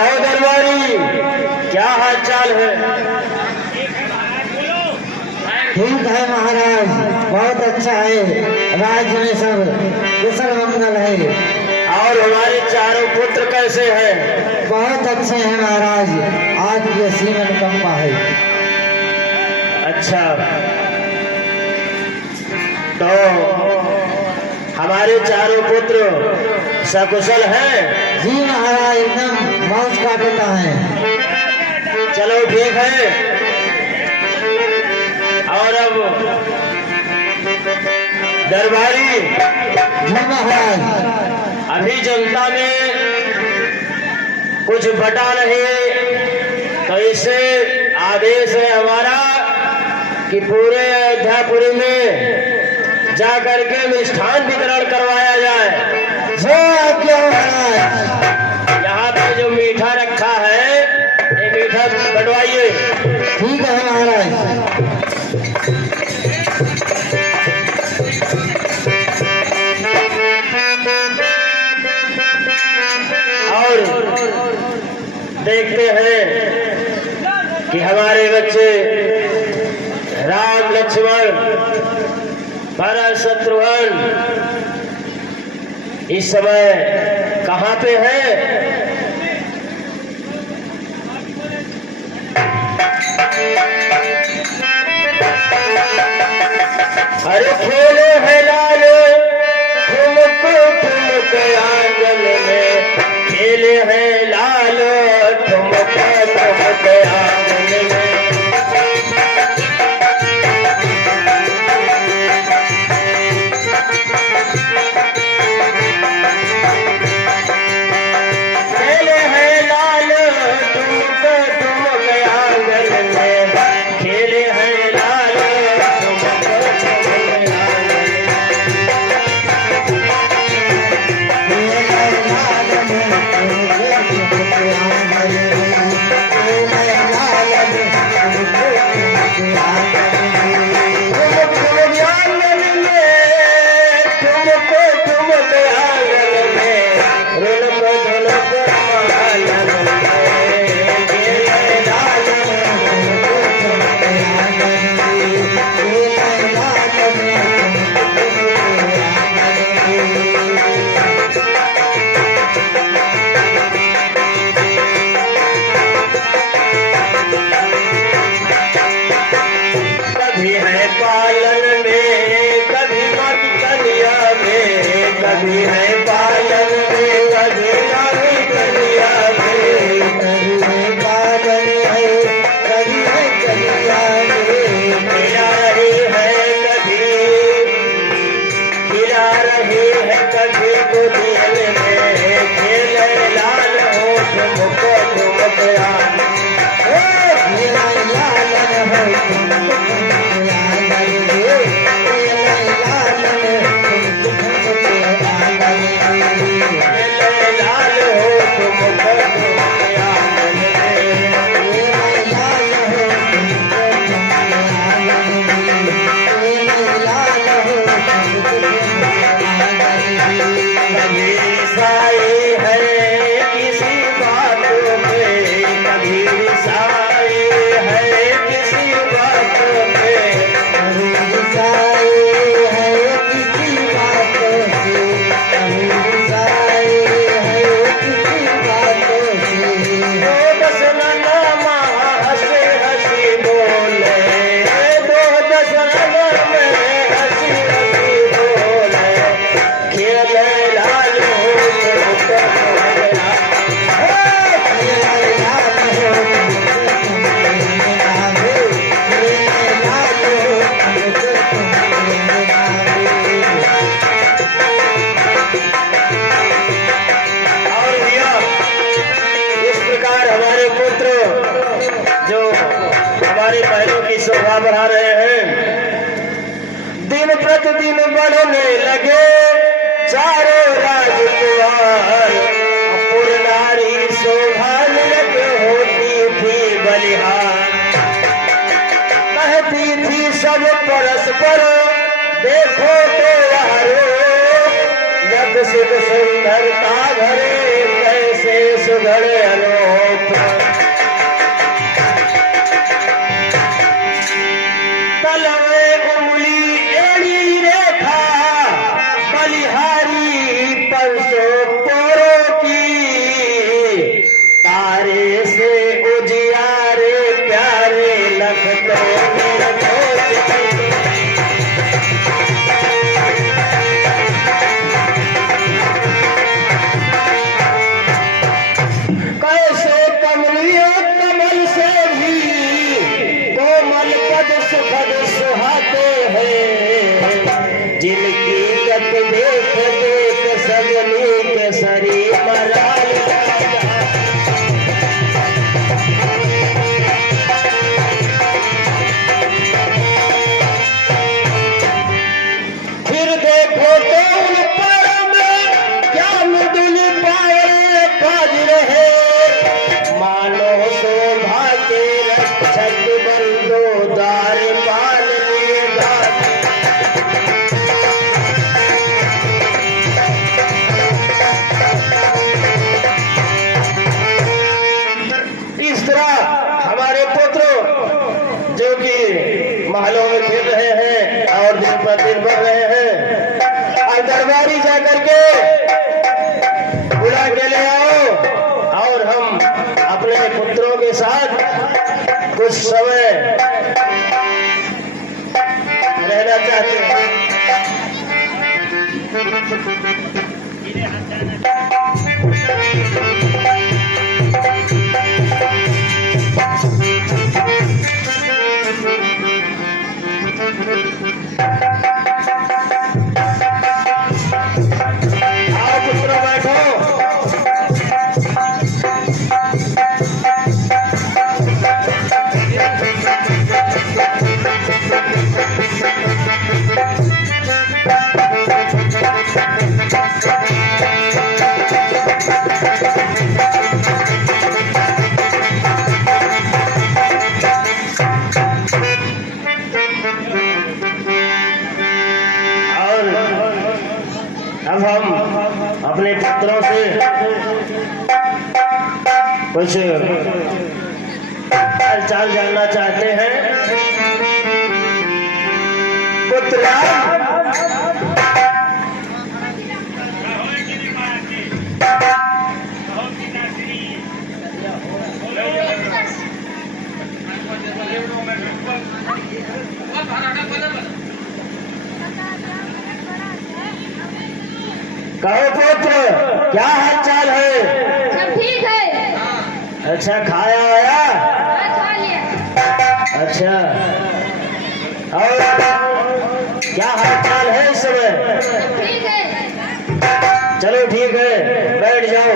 कहो दरबारी, क्या हाल चाल है? ठीक है महाराज, बहुत अच्छा है। राज्य में सब कुशल मंगल है। और हमारे चारों पुत्र कैसे हैं? बहुत अच्छे हैं महाराज, आज की सीमन कंपा है। अच्छा, तो हमारे चारों पुत्र सकुशल हैं? जी महाराज, एकदम मौज काटता है। चलो ठीक है। और अब दरबारी, जी महाराज, अभी जनता में कुछ बटा नहीं, तो इससे आदेश है हमारा कि पूरे अयोध्यापुरी में जा करके मिष्ठान वितरण करवाया जाए। जो आज्ञा महाराज। यहाँ पे जो मीठा रखा है, ये मीठा बंटवाइए। ठीक है महाराज। और देखते हैं कि हमारे बच्चे राम लक्ष्मण भरत शत्रुघ्न इस समय कहाँ पे है? अरे खेले है लालो ठुमक ठुमक आंगन में, खेले है लालो ठुमक ठुमक आंगन में। शोभा बढ़ा रहे हैं। दिन प्रतिदिन बढ़ने लगे चारों राजकुमार, नारी शोभा निरत होती थी बलिहार। कहती थी सब परस्पर देखो तो यारो, जब सुख सुंदरता भरे कैसे सुघड़ अनोप तलवे उंगली एड़ी रेखा बलिहारी परसों पोरों की तारे से उजियारे प्यारे लखनऊ में खोज कैसे कमलियों कमल से भी कोमल पद सुखद सुहाते हैं जिनकी गत देख देख सजनी के सरी मराल फिर देखो तो उन पैरों में क्या मृदुल पाए काज रहे मानो शोभा के रक्षक बंदो दार पाल लेगा इस तरह हमारे पुत्र जो कि महलों में खेल रहे हैं और दिन पर दिन बढ़ रहे हैं और दरबारी जाकर के बुला के ले आओ और हम अपने पुत्रों के साथ कुछ समय रहना चाहते हैं। आओ पुत्रों बैठो। अब हम अपने पुत्रों से कुछ हालचाल जानना चाहते हैं। पुत्र कहो पुत्र क्या हाल चाल है? सब ठीक है। अच्छा खाया आया? हाँ, खा लिया। अच्छा और क्या हाल चाल है इस समय? सब ठीक है। चलो ठीक है बैठ जाओ।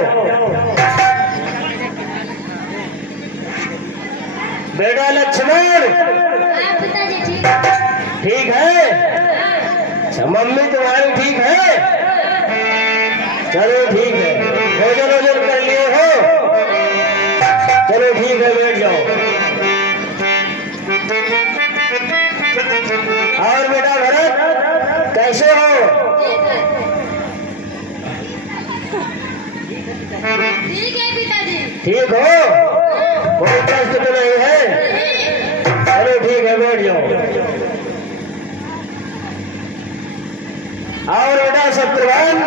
बेटा लक्ष्मण हाँ पिताजी ठीक है। ठीक है? हाँ, अच्छा मम्मी तुम्हारी ठीक है? चलो ठीक है भोजन वोजन कर लिए हो? चलो ठीक है बैठ जाओ। और बेटा भरत कैसे हो? ठीक है पिताजी। ठीक हो? कोई कष्ट तो नहीं है? चलो ठीक है बैठ जाओ। और बेटा शत्रुघ्न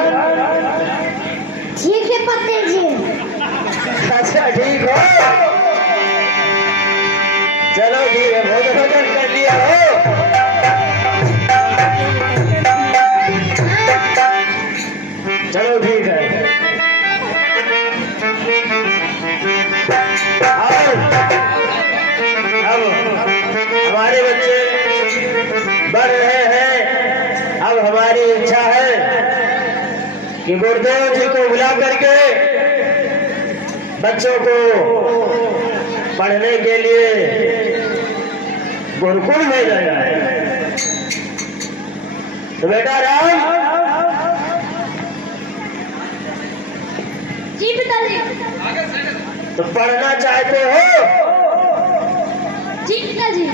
ठीक है पिताजी। अच्छा ठीक हो? चलो ठीक है भोजन वोजन कर लिया हो? चलो ठीक है। और अब हमारे बच्चे बढ़ रहे हैं। अब हमारी इच्छा है कि गुरुदेव जी को बुला करके बच्चों को पढ़ने के लिए गुरुकुल भेजा जाए। तो बेटा राम जी पिताजी। तो पढ़ना चाहते हो? जी पिताजी।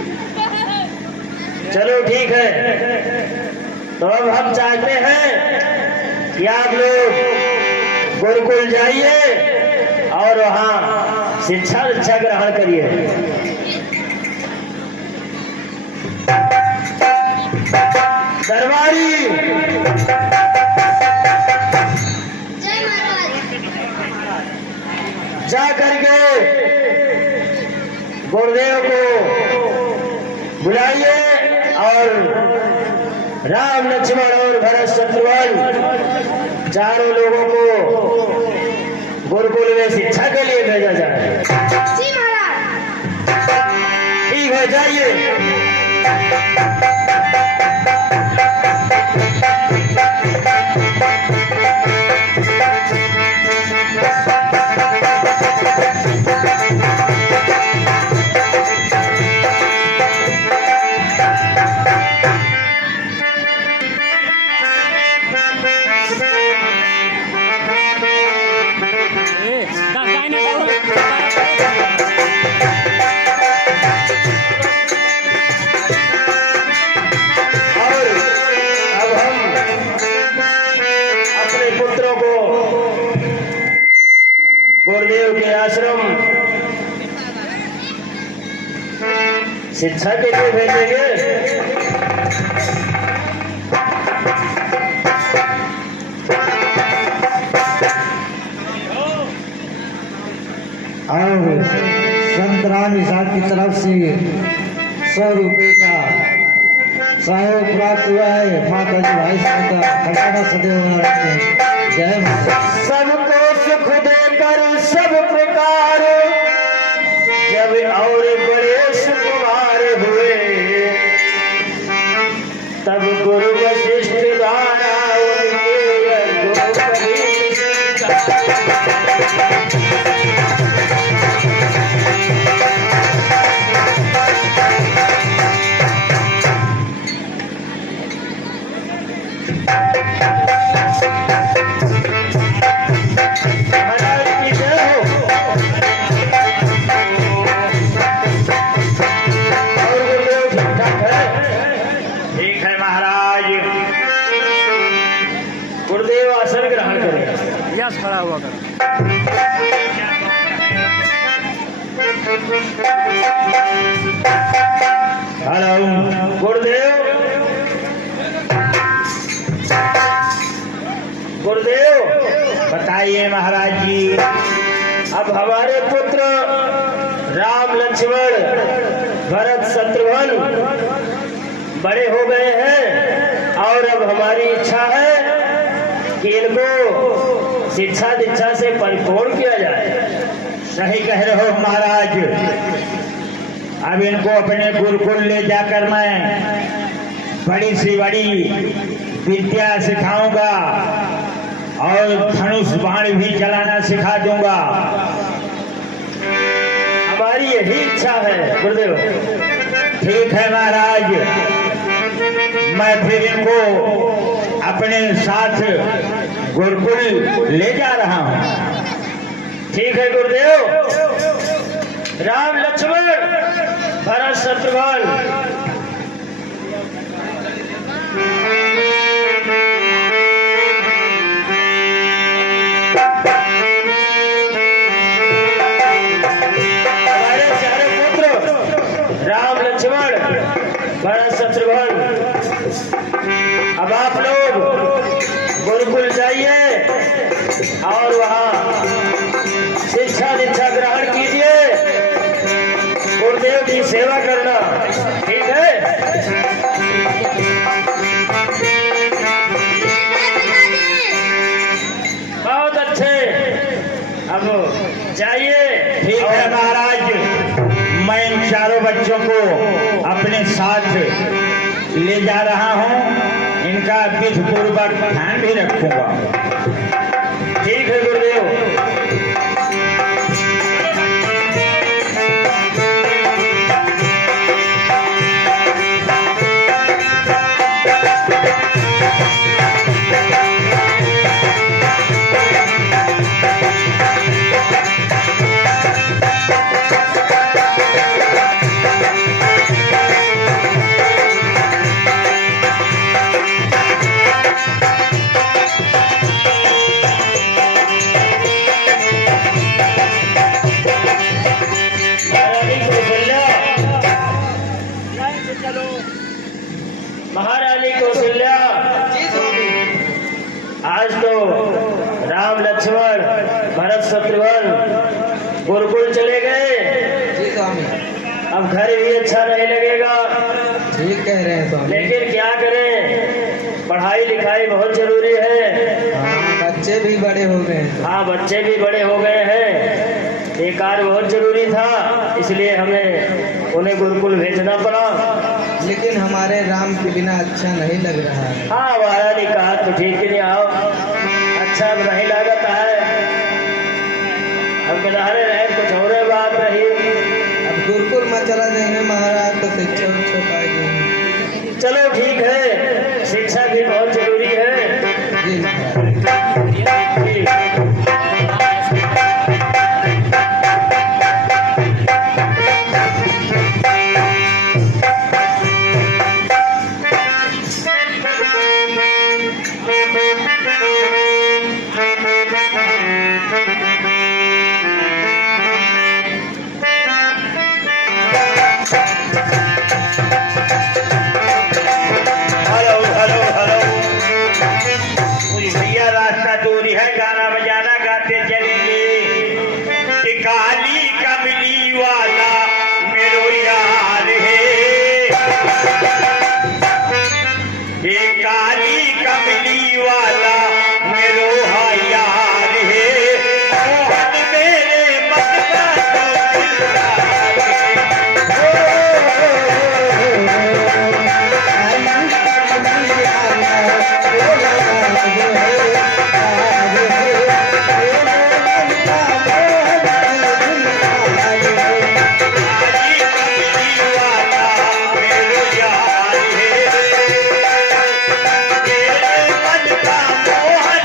चलो ठीक है। तो अब हम चाहते हैं कि आप लोग गुरुकुल जाइए और वहाँ शिक्षा दीक्षा ग्रहण करिए। दरबारी जय महाराज। जा करके गुरुदेव को बुलाइए और राम लक्ष्मण और भरत शत्रुघ्न चारों लोगों को गुरुकुल में शिक्षा के लिए भेजा जाए। जी महाराज। ठीक है, जाइए। गुरुदेव के आश्रम शिक्षा के लिए भेजेंगे। और संत राम साहब की तरफ से 100 रुपए का सहयोग प्राप्त हुआ है। माता जी भाई साहब का खजाना सदैव रखें। जय माता। सबको सुख देकर सब प्रकार जब और बड़े सुकुमार हुए, तब गुरु वशिष्ठ द्वारा गुरुदेव आसन ग्रहण करें। यस, खड़ा हुआ कर। हेलो गुरुदेव। गुरुदेव बताइए महाराज जी, अब हमारे पुत्र राम लक्ष्मण भरत शत्रुघ्न बड़े हो गए हैं और अब हमारी इच्छा है कि इनको शिक्षा दीक्षा से परिपूर्ण किया जाए। सही कह रहे हो महाराज। अब इनको अपने गुरुकुल ले जाकर मैं बड़ी सी बड़ी विद्या सिखाऊंगा और धनुष बाण भी चलाना सिखा दूंगा। हमारी यही इच्छा है गुरुदेव। ठीक है महाराज, मैं फिर इनको अपने साथ गुरुकुल ले जा रहा हूँ। ठीक है गुरुदेव। राम लक्ष्मण भरत शत्रुघ्न हमारे चारों पुत्र राम लक्ष्मण भरत शत्रुघ्न, अब आप लोग गुरुकुल जाइए और वहाँ शिक्षा दीक्षा ग्रहण कीजिए। गुरुदेव की सेवा करना, ठीक है। बहुत अच्छे, अब जाइए। ठीक है महाराज, मैं इन चारों बच्चों को अपने साथ ले जा रहा हूँ। इनका विधि पूर्वक ध्यान भी रखूंगा। ठीक है गुरुदेव। शत्रुघ्न गुरुकुल चले गए, जी स्वामी, अब घर भी अच्छा नहीं लगेगा। ठीक कह रहे हैं स्वामी। लेकिन क्या करें, पढ़ाई लिखाई बहुत जरूरी है। हाँ, बच्चे भी बड़े हो गए हैं। हाँ, बच्चे भी बड़े हो गए हैं, ये कार्य बहुत जरूरी था, इसलिए हमें उन्हें गुरुकुल भेजना पड़ा। लेकिन हमारे राम के बिना अच्छा नहीं लग रहा है। हाँ, महाराज ने कहा तो ठीक ही नहीं, आओ अच्छा अब नहीं लागत है, अब किनारे रहे कुछ और बात रही। अब गुरुकुल में चला जाएंगे महाराज तो शिक्षा उच्छा पाएंगे। चलो ठीक है, शिक्षा भी बहुत जरूरी है। जी महाराज। हेलो हेलो हेलो, कोई भैया रास्ता दूर है, गाना बजाना गाते चलेंगे। कि काली कमली वाला मेरो यार है, ये काली कमली वाला मेरो यार है, मोहन मेरे मन का दिलदार काली कमली वाला मेरो यार है, मेरे मन का मोहन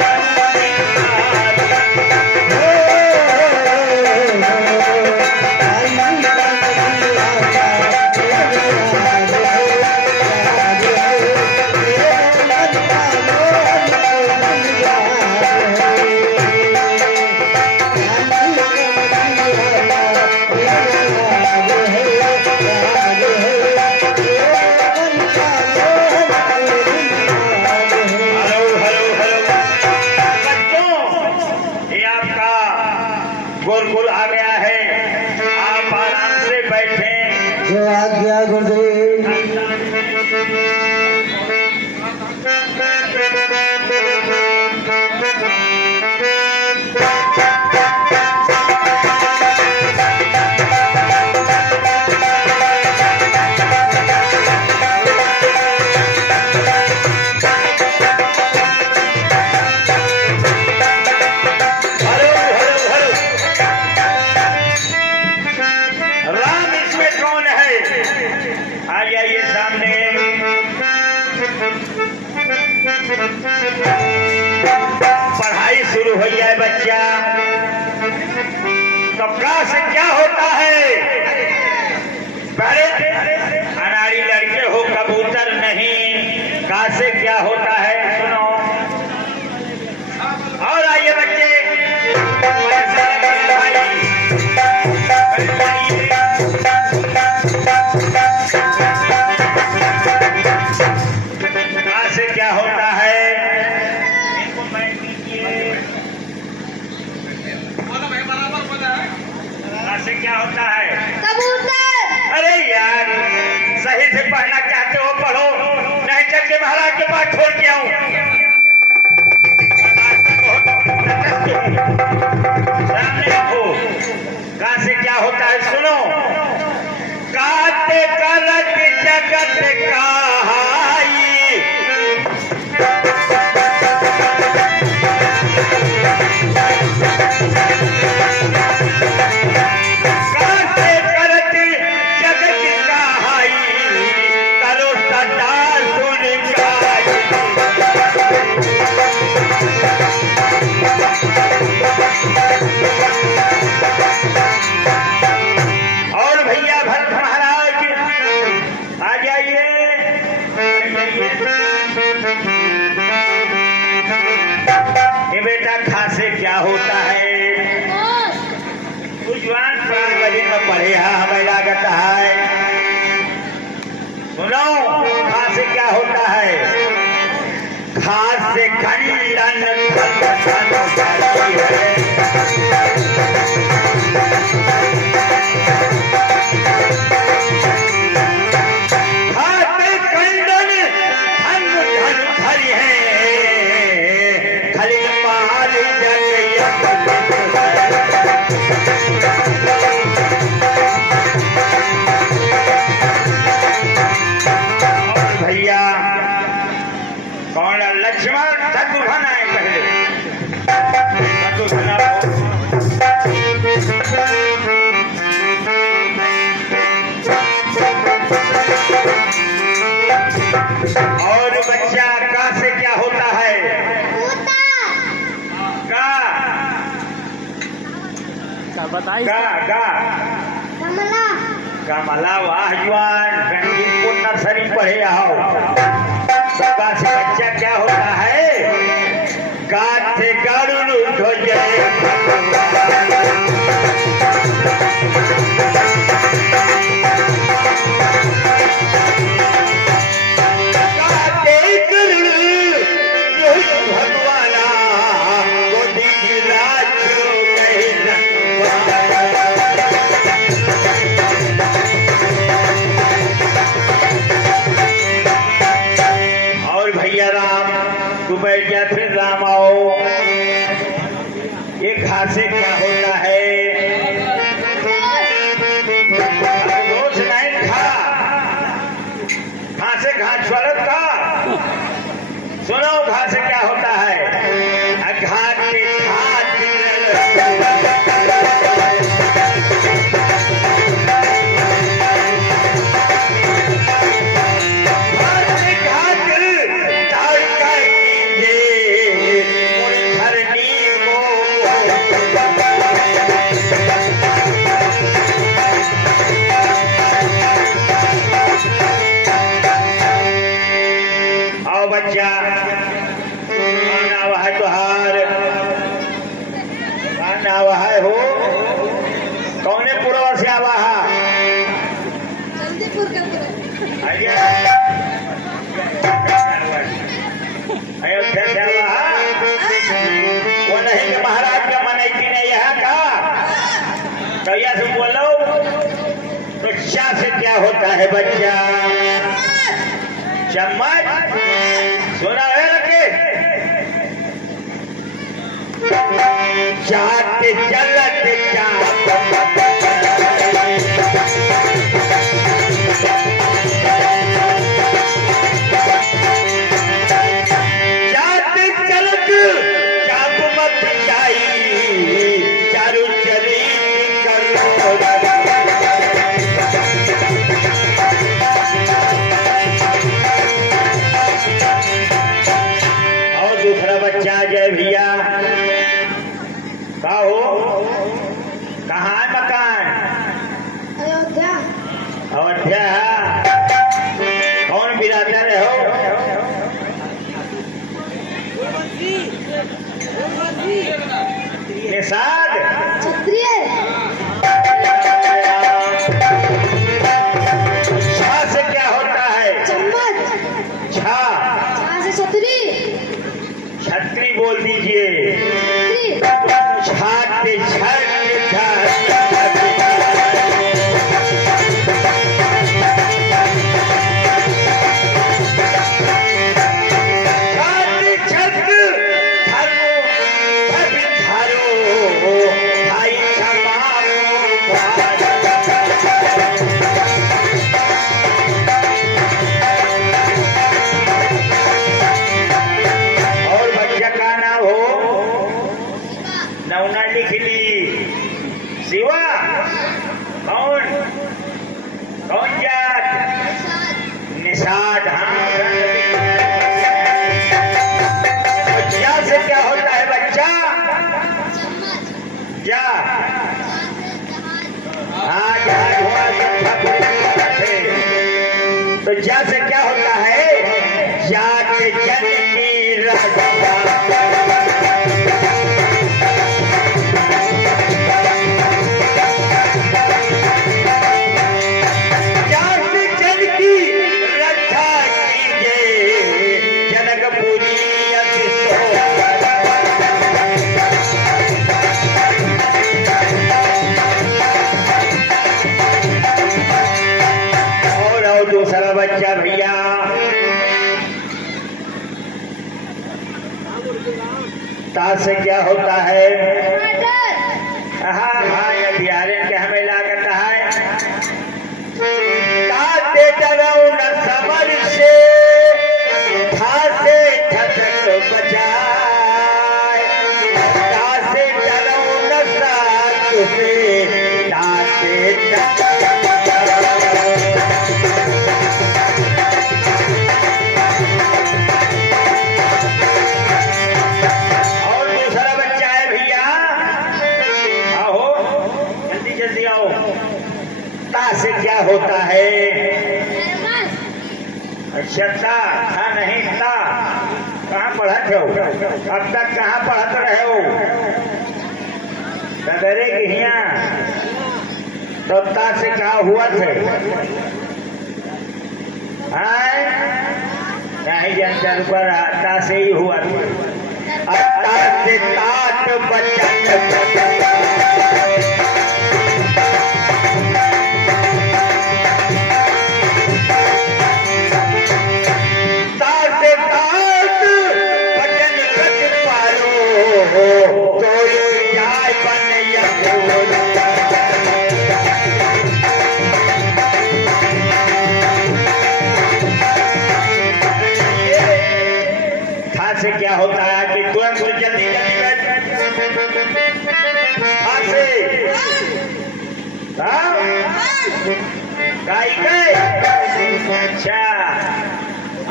हेलो हेलो हेलो, बच्चों ये आपका गुरुकुल आ गया है, आप आराम से बैठें। जो आज्ञा गुरुदेव। हेलो हेलो हेलो, राम इसमें कौन है? आ जाइए सामने। पढ़ाई शुरू हो जाए बच्चा, तो का से क्या होता है? पहले अनाड़ी लड़के हो कबूतर नहीं, का से क्या होता है सुनो। और आइए बच्चे, पैसा लगे भाई, बैठ जाइए। कहाँ से क्या होता है? इनको बैठ दीजिए। कहाँ से क्या होता है? कबूतर। अरे यार, सही से पढ़ना चाहते हो पढ़ो, नहीं चल के महाराज के पास छोड़ के आऊं। सामने रखो, कहाँ से क्या होता है सुनो। काते करत जगत कहाई, काते करत जगत कहाई, करो सदा सुन गाई। और भैया भरत महाराज आ जाइए, ये बेटा खासे क्या होता है? जवान प्राण बजे में पढ़े हमें लागत है। सुनो, खासे क्या होता है? खास से खंडन खंड खंड करती है। और लक्ष्मण शत्रुघ्न आए पहले। शत्रुघ्न और बच्चा का से क्या होता है? का कमला कमला वाह जवान गणित नर्सरी पढ़े आओ। का से बच्चा क्या होता है? गाठ से गाड़ू हो जाए। बैठ गया फिर राम आओ। ये घास से क्या होता है? रोज नहीं खा घास से घास वालत का सुनो। घास से क्या होता है? बच्चा आना वह तुहार आना वह हो कौने पुरवा से आवा? जल्दीपुर का अयोध्या से आवा। वो नहीं कि महाराज का मन की नहीं यहाँ का कैया से बोलो। तो चा से क्या होता है बच्चा? चम्मच सुना है लगे? चाट चलत चाट चलत चाप मत जाई चारू चली दूसरा बच्चा जय भैया का हो? कहाँ है मकान? अयोध्या अयोध्या है। कौन बिरादर है हो? निषाद क्षत्रिय छा से क्या होता है? चम्मच छा से छतरी छतरी बोल दीजिए। छाट नौना लिख ली। शिवा कौन कौन जात? निषाद। हाँ बच्चा से क्या होता है बच्चा? जा हाँ जहाज हुआ तो जा से क्या होता है? जाके जन की राजा दूसरा बच्चा भैया ताश से क्या होता है? हाँ हाँ ये बिहारी के हमें लागत है। ताते डराऊ न समझ से था से अच्छा था नहीं था, कहाँ पढ़त हो? अब तक कहाँ पढ़त रहे हो? कदरे की हिया तो ता से क्या हुआ थे? नहीं जानता पर ता से ही हुआ था। अब ता से तात बचन से क्या होता है कि तुरंत जल्दी अच्छा,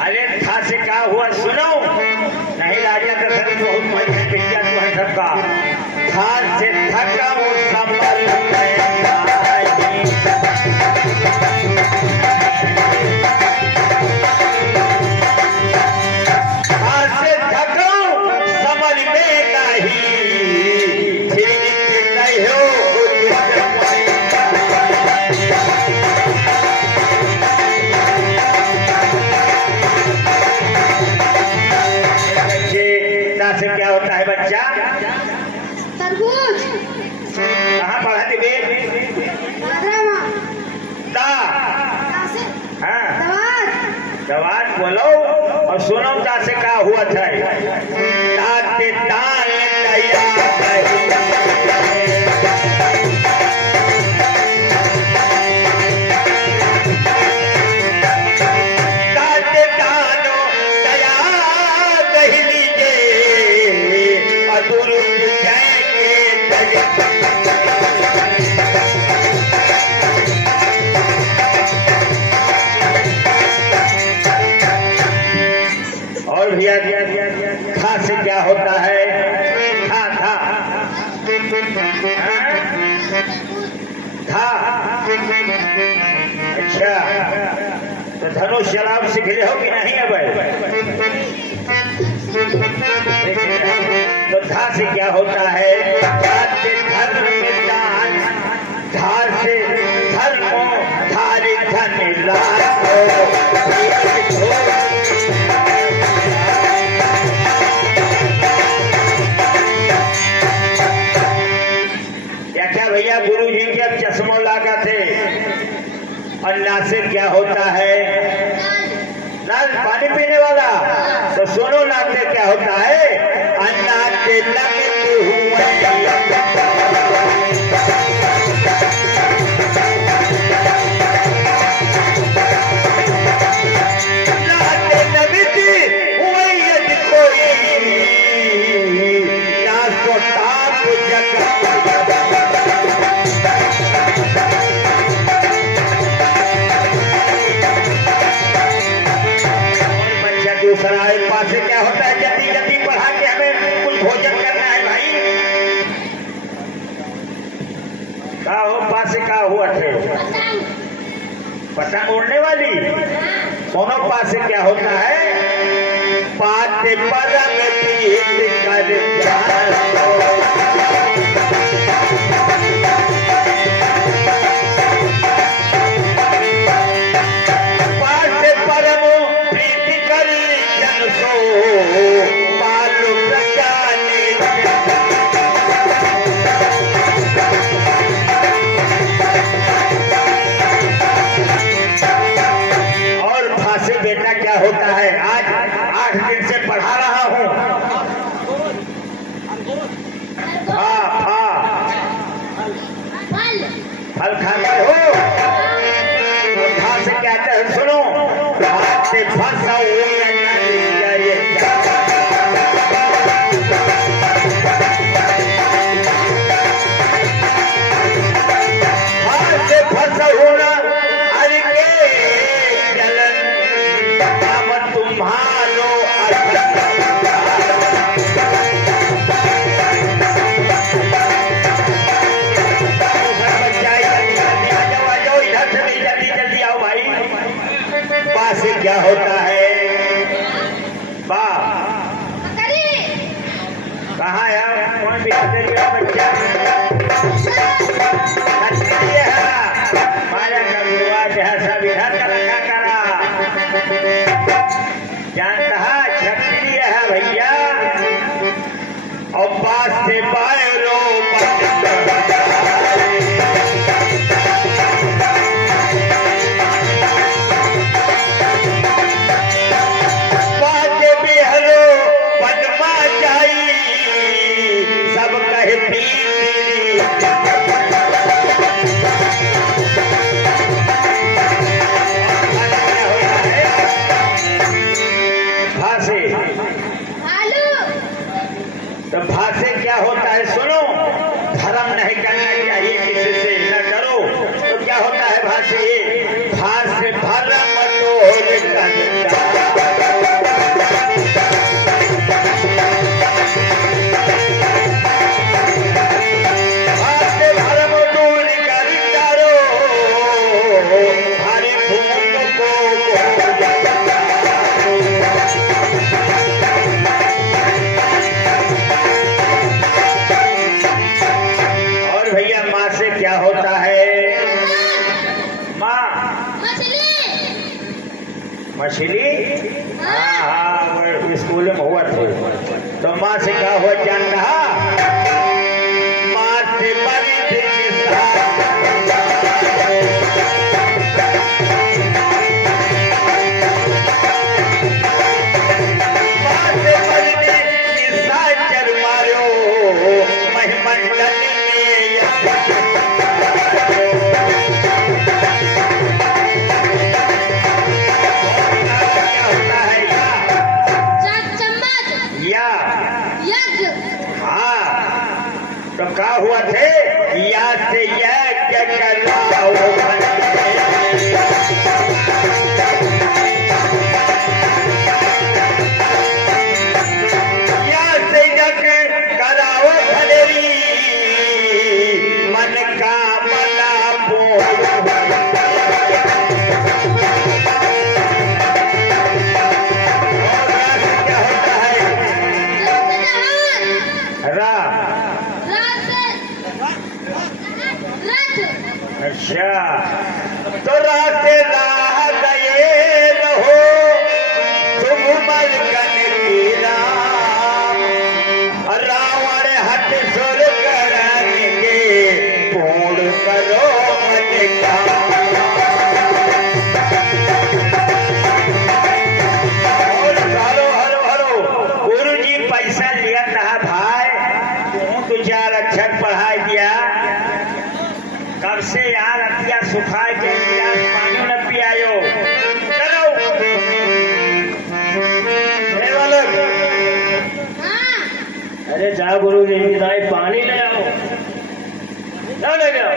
अरे था से क्या हुआ सुनो। नहीं राजा दशरथ बहुत मजा पिक्चर तो है सबका। था से थका वो संभल से क्या होता है बच्चा? तरबूज। कहाँ पढ़ा थे बे? दवात बोलो और सुनो ता से क्या हुआ था? ताते तान था से क्या होता है? था अच्छा, तो धनुष चलाव सीख ले हो कि नहीं? अब तो था से क्या होता है? धर्म में दान, धार से धर्मो धारी धन भैया गुरु जी के अब चश्मों लगा थे। और ना से क्या होता है? नल पानी पीने वाला। तो सुनो ना से क्या होता है? अन्ना के लगते हुए नाते नबीती हुए यदि कोई ना तो ताप जगत दूसरा पास से क्या होता है? जल्दी जल्दी पढ़ा के हमें कुछ भोजन करना है भाई। क्या हो पास से क्या हुआ थे? पतंग उड़ने वाली। दोनों पास से क्या होता है? पाते पलंग पीट कर बेटा क्या होता है? आज 8 दिन से पढ़ा रहा हूँ। हाँ हाँ कहाँ आया कौन बिहार का बच्चा क्षत्रिय है माया का विवाद है सब इधर का रखा करा जानता है क्षत्रिय है भैया और पास से बाहरो तो भाषे क्या होता है सुनो धर्म नहीं करना चाहिए किसी से न डरो तो क्या होता है भाषे भाषे धर्म क्या होता है माँ मछली हाँ वो स्कूल में हुआ थे तो माँ से क्या हुआ जान रहा माँ से बड़ी तो क्या हुआ थे या से यज्ञ कराओ या से यज्ञ कराओ भलेरी मन का मना क्या होता है रा अच्छा तो रास्ते राह गए रहो तुम मल की राम रावण हट सुर करेंगे पूर्ण करो मन का और हरो हरो हरो गुरु जी पैसा लिया था भाई तू 4 अक्षर पढ़ाई दिया कब से यार अतिया सुखाए के गिलास पानी न पियायो चलो अरे जाओ गुरु जी दाई पानी ले आओ जाओ ले आओ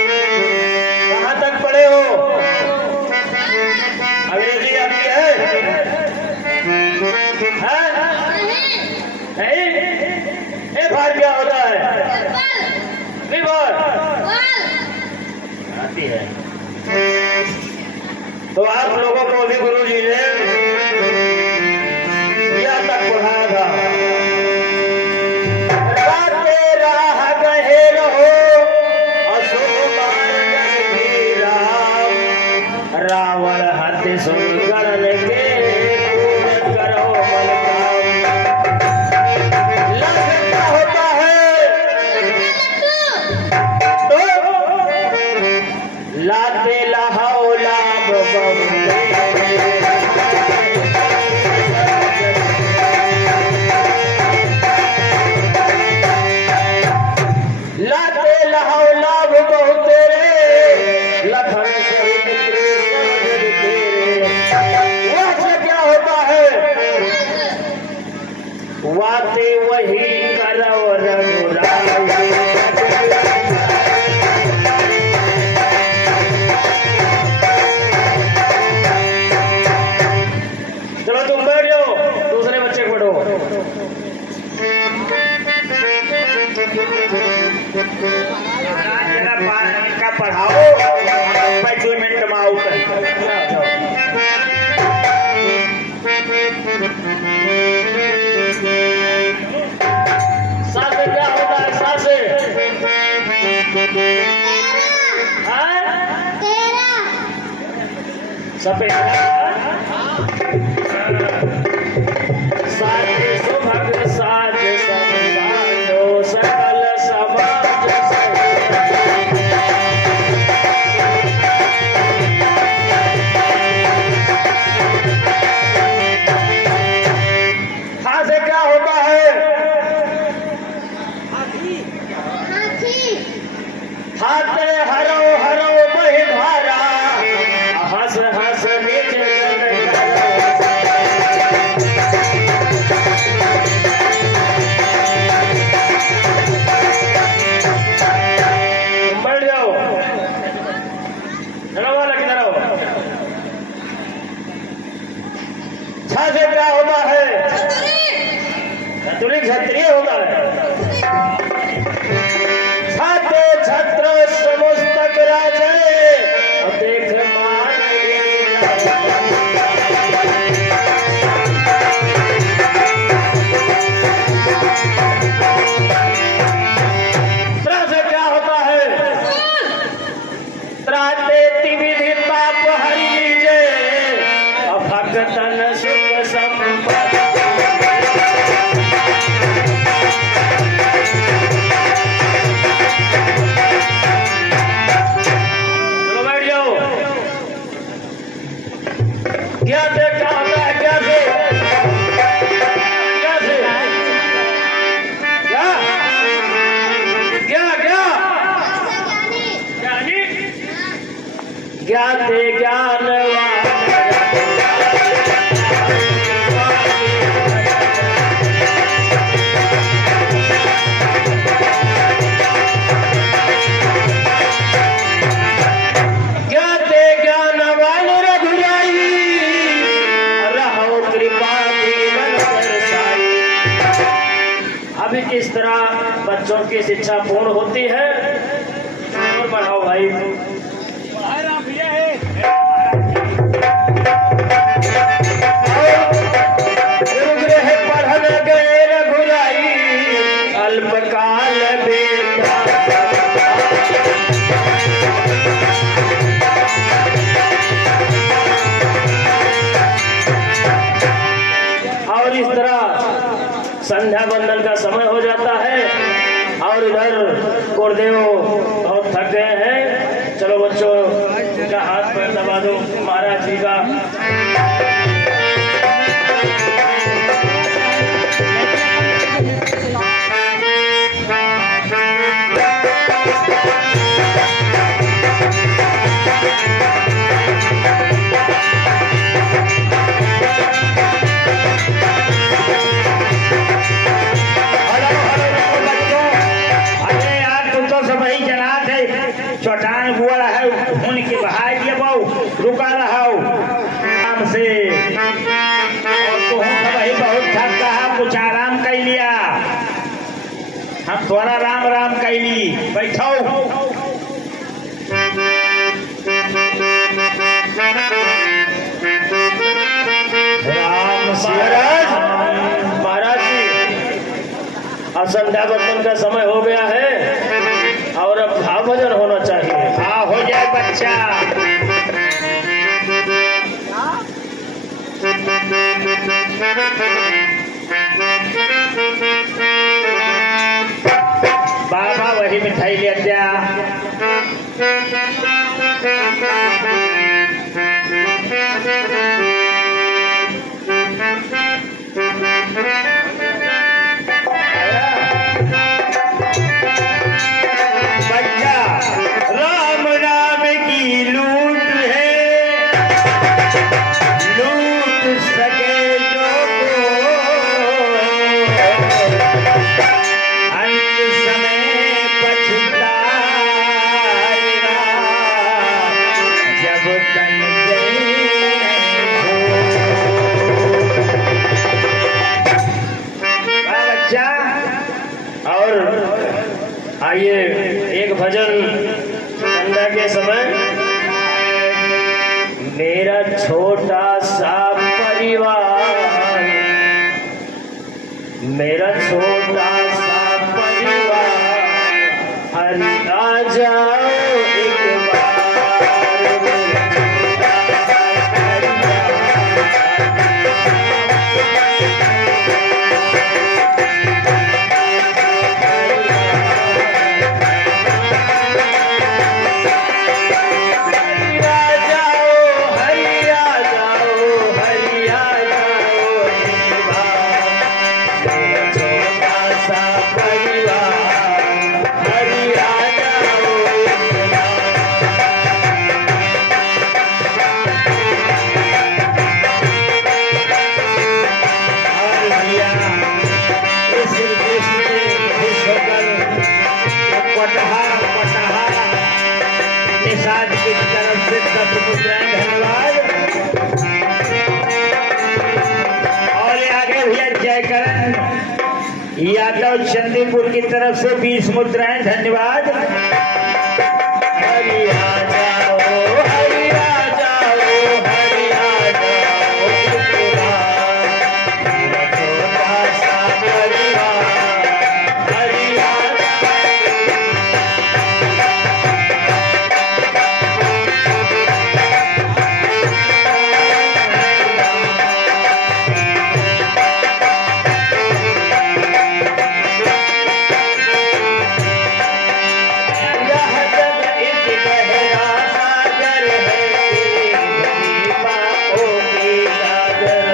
कहाँ तक पढ़े हो अंग्रेजी आती है नहीं बार क्या होता है रिवर आती है तो आप लोगों को भी गुरु जी ने यहाँ तक पढ़ाया था राह गहे रहो अशुभ मार्ग राम रावण हाथी सुन गण के लाते लहाओ लाभ लाते लहाओ लाभ बहुत तेरे लखन सहित तेरे वह से क्या होता है वाते वही करो रघुराई सफेद साज सुभग साज सब साजो सकल समाज हाँ से क्या होता है? हाथी हाथे हरो हरो बहि भारा हंस हंस निज जन करो। बैठ जाओ, चलो वाला किधर आओ। छा से क्या होता है? तुरी क्षत्रिय होता है। छाते छत्र समस्तक राजे देख मान त्र से क्या होता है? त्राते विधि पाप हरि लीजे भक्तन सुख संपद क्या से क्या होता है? क्या से क्या से क्या क्या क्या ज्ञानी ज्ञाते ज्ञानवान ज्ञाते ज्ञानवान रघुराई रहो कृपा जीवन बरसाई। अभी किस तरह बच्चों की शिक्षा पूर्ण होती है? और बढ़ाओ भाई। गुरुगृह पढ़न गए रघुराई अल्पकाल बेटा और इस तरह संध्या बंदन का समय हो जाता है और इधर गुरुदेव बहुत थक गए हैं। चलो बच्चों उनका हाथ पैर दबा दो महाराज जी का। चौटान बुआ है उनके बहाय दिए बहु रुका रहा आराम से और तो हम भाई बहुत थक रहा कुछ आराम कर लिया। हम थोड़ा राम राम कैली बैठो। राम महाराज जी अब संध्या बंदन का समय हो गया है और अब भाव भजन होना चाहिए। हाँ हो जाए बच्चा। बाबा वही मिठाई ले दिया। बच्चा राम नाम की लूट है, लूट सके जो अंत समय पछताएगा जब तन बच्चा। और आइए एक भजन संध्या के समय। मेरा छोटा सा परिवार, मेरा छोटा सा परिवार, हरि आ जाओ एक बार। महाराज की तरफ से सब मुद्राएं धन्यवाद। और ये आगे भैया जयकरण यादव चंदीपुर की तरफ से 20 मुद्राएं धन्यवाद। हरिया जाओ हरिया जाओ हरिया जाओ त्रिपुरा, मेरा छोटा सा परिवार हरिया यह जग एक गहरा सागर है, तेरी पापों की सागर।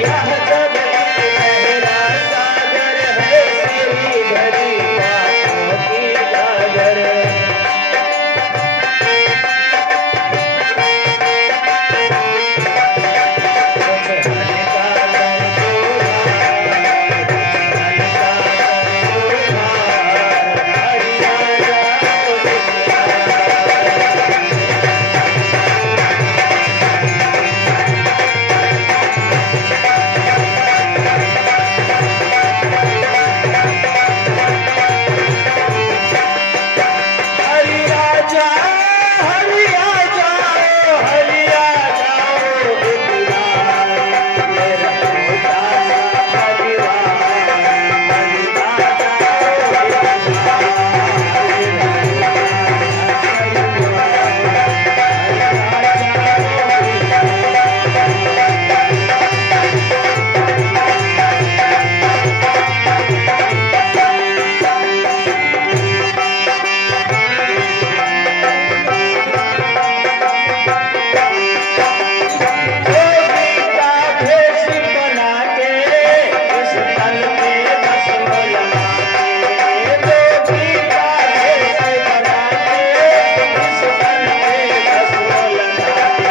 यह जग एक गहरा सागर है, तेरी भरी पापों की सागर। हरिया जाओ हरिया जाओ हरिया जाओ त्रिपुरा, मेरा छोटा सा परिवार हरिया जाओ का भेष बना के इस तन पे भस्म लगा के, गोपी का भेष बना के इस तन पे भस्म लगा के।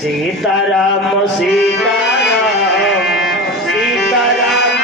सीताराम सीताराम सीताराम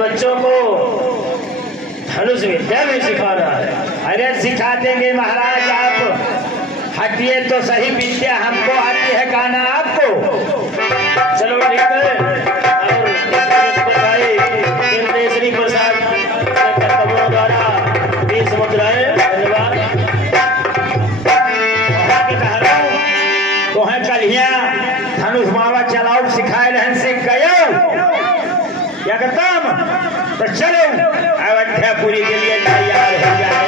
बच्चों को धनुष विद्या भी सिखाना है। अरे सिखा देंगे महाराज, आप हटिए तो सही, विद्या हमको आती है, गाना आपको। चलो ठीक है। और भाई केंद्रेश्वरी प्रसाद कर्तव्यों द्वारा 20 मुद्राएं धन्यवाद। तो है कलिया धनुष मावा चलाओ सिखाए रहन से गयो क्या करताम, तो चलो अयोध्यापुरी के लिए तैयार हो जाए।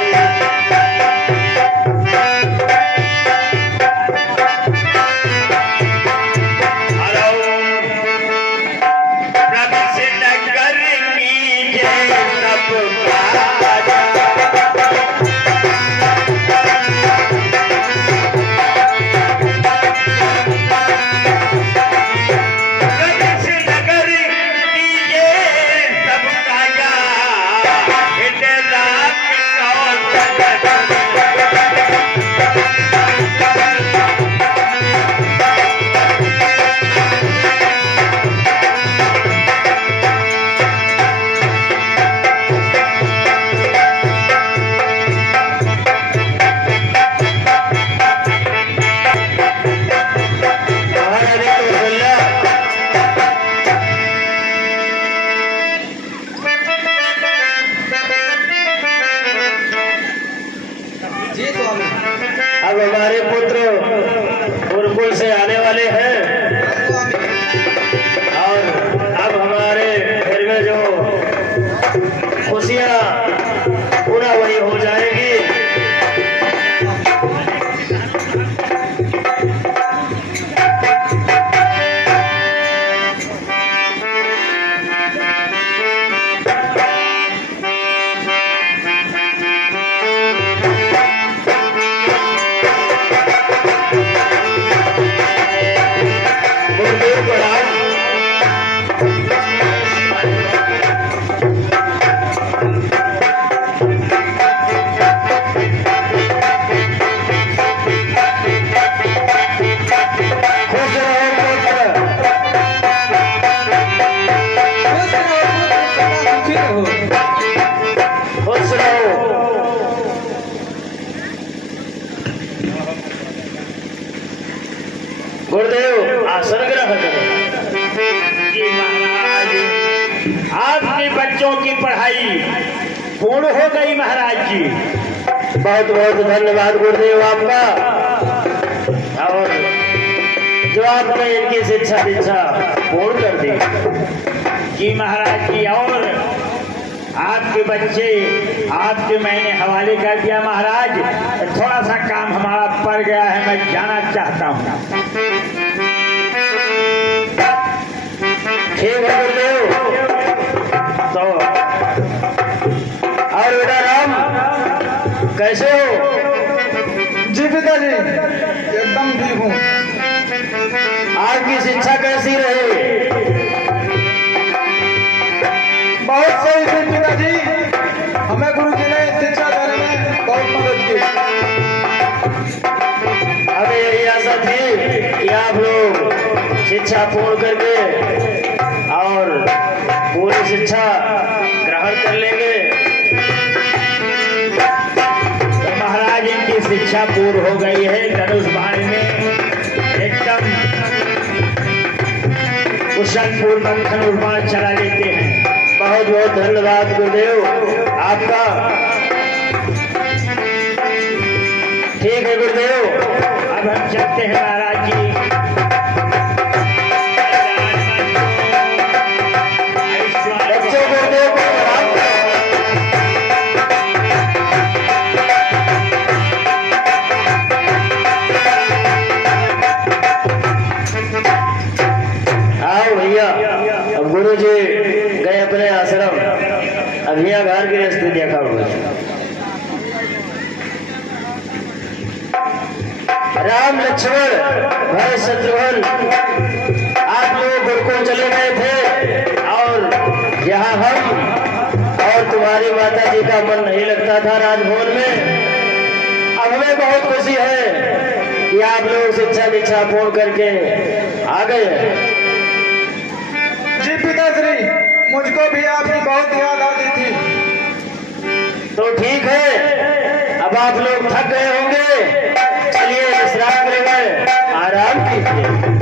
बच्चों की पढ़ाई पूर्ण हो गई महाराज जी। बहुत बहुत धन्यवाद गुरुदेव आपका। और जो आपने इनकी शिक्षा दीक्षा पूर्ण कर दी। जी महाराज जी, और आपके बच्चे आपके मैंने हवाले कर दिया महाराज। थोड़ा सा काम हमारा पड़ गया है, मैं जाना चाहता हूँ। ठीक है गुरुदेव। तो और बेटा राम कैसे हो? जी पिताजी, एकदम ठीक हूँ। आपकी शिक्षा कैसी रही? बहुत सही थी पिताजी, हमें गुरुजी ने शिक्षा देने में बहुत मदद की। हमें यही आशा थी कि आप लोग शिक्षा पूर्ण करके और पूरी शिक्षा ग्रहण कर लेंगे। तो महाराज इनकी शिक्षा पूर्ण हो गई है। धनुष बाण में एकदम कुशल पूर्वक धनुष बाण चला लेते हैं। बहुत बहुत धन्यवाद गुरुदेव आपका। ठीक है गुरुदेव, अब हम चलते हैं महाराज जी। बच्चों गुरुदेव को प्रणाम करो। आओ भैया, अब गुरु जी गए अपने आश्रम, अब यहाँ घर की रस्ते देखा हुआ। राम लक्ष्मण भरत शत्रुघ्न आप लोग गुरुकुल चले गए थे और यहाँ हम और तुम्हारी माता जी का मन नहीं लगता था राजभवन में। अब हमें बहुत खुशी है कि आप लोग शिक्षा दीक्षा पूर्ण करके आ गए हैं। जी पिताश्री, मुझको भी आपकी बहुत याद आती थी। तो ठीक है, अब आप लोग थक गए होंगे, चलिए विश्राम करेंगे, आराम कीजिए।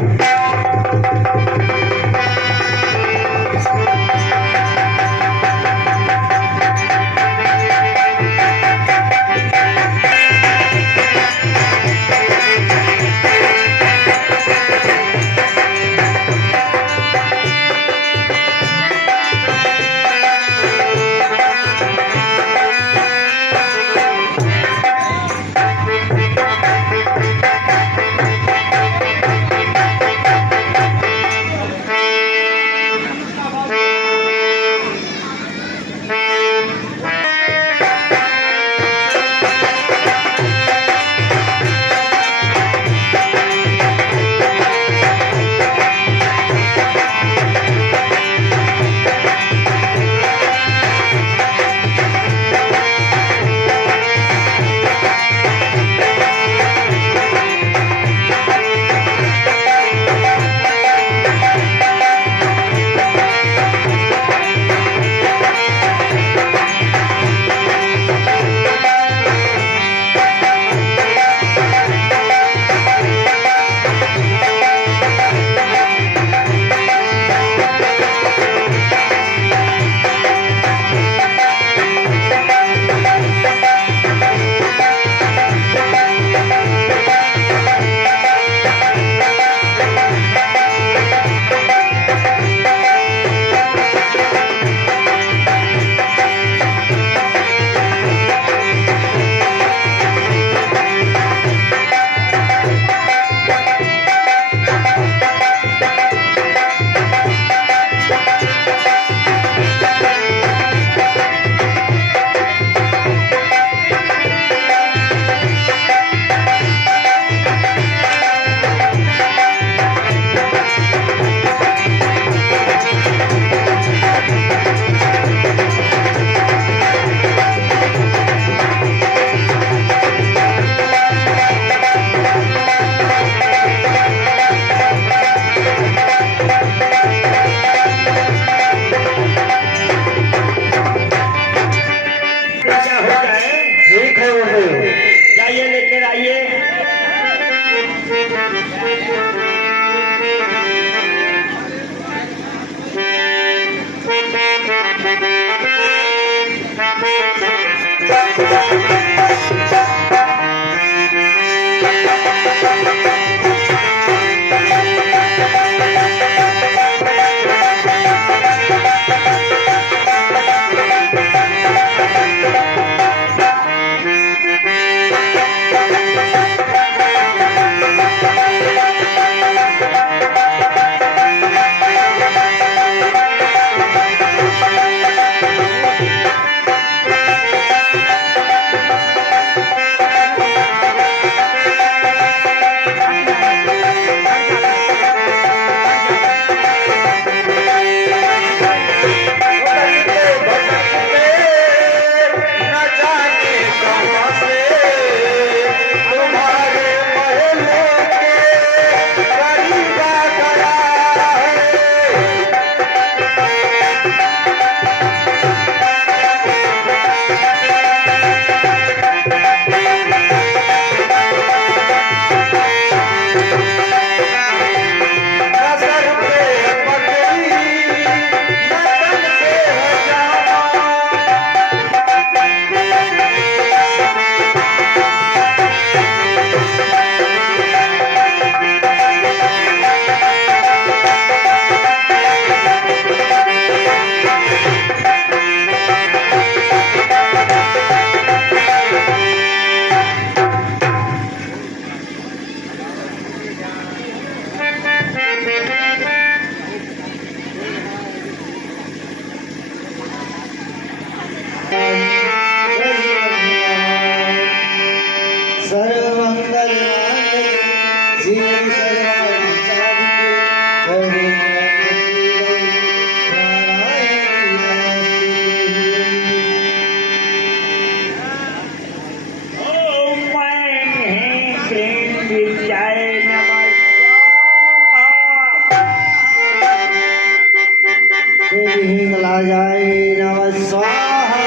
राजाय नमः स्वाहा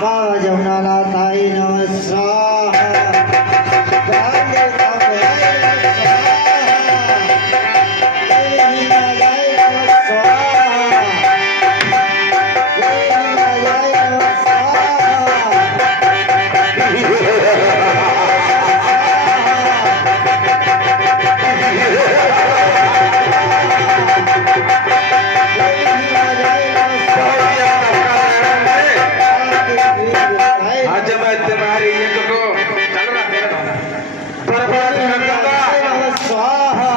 बाबा जमुनानाथाय नमः स्वाहा गांगे कामयाय नमः स्वाहा देवी राजाय नमः स्वाहा देवी राजाय नमः आज मैं तुम्हारी ये को चल रहा तेरा बर्बाद कर दूंगा स्वाहा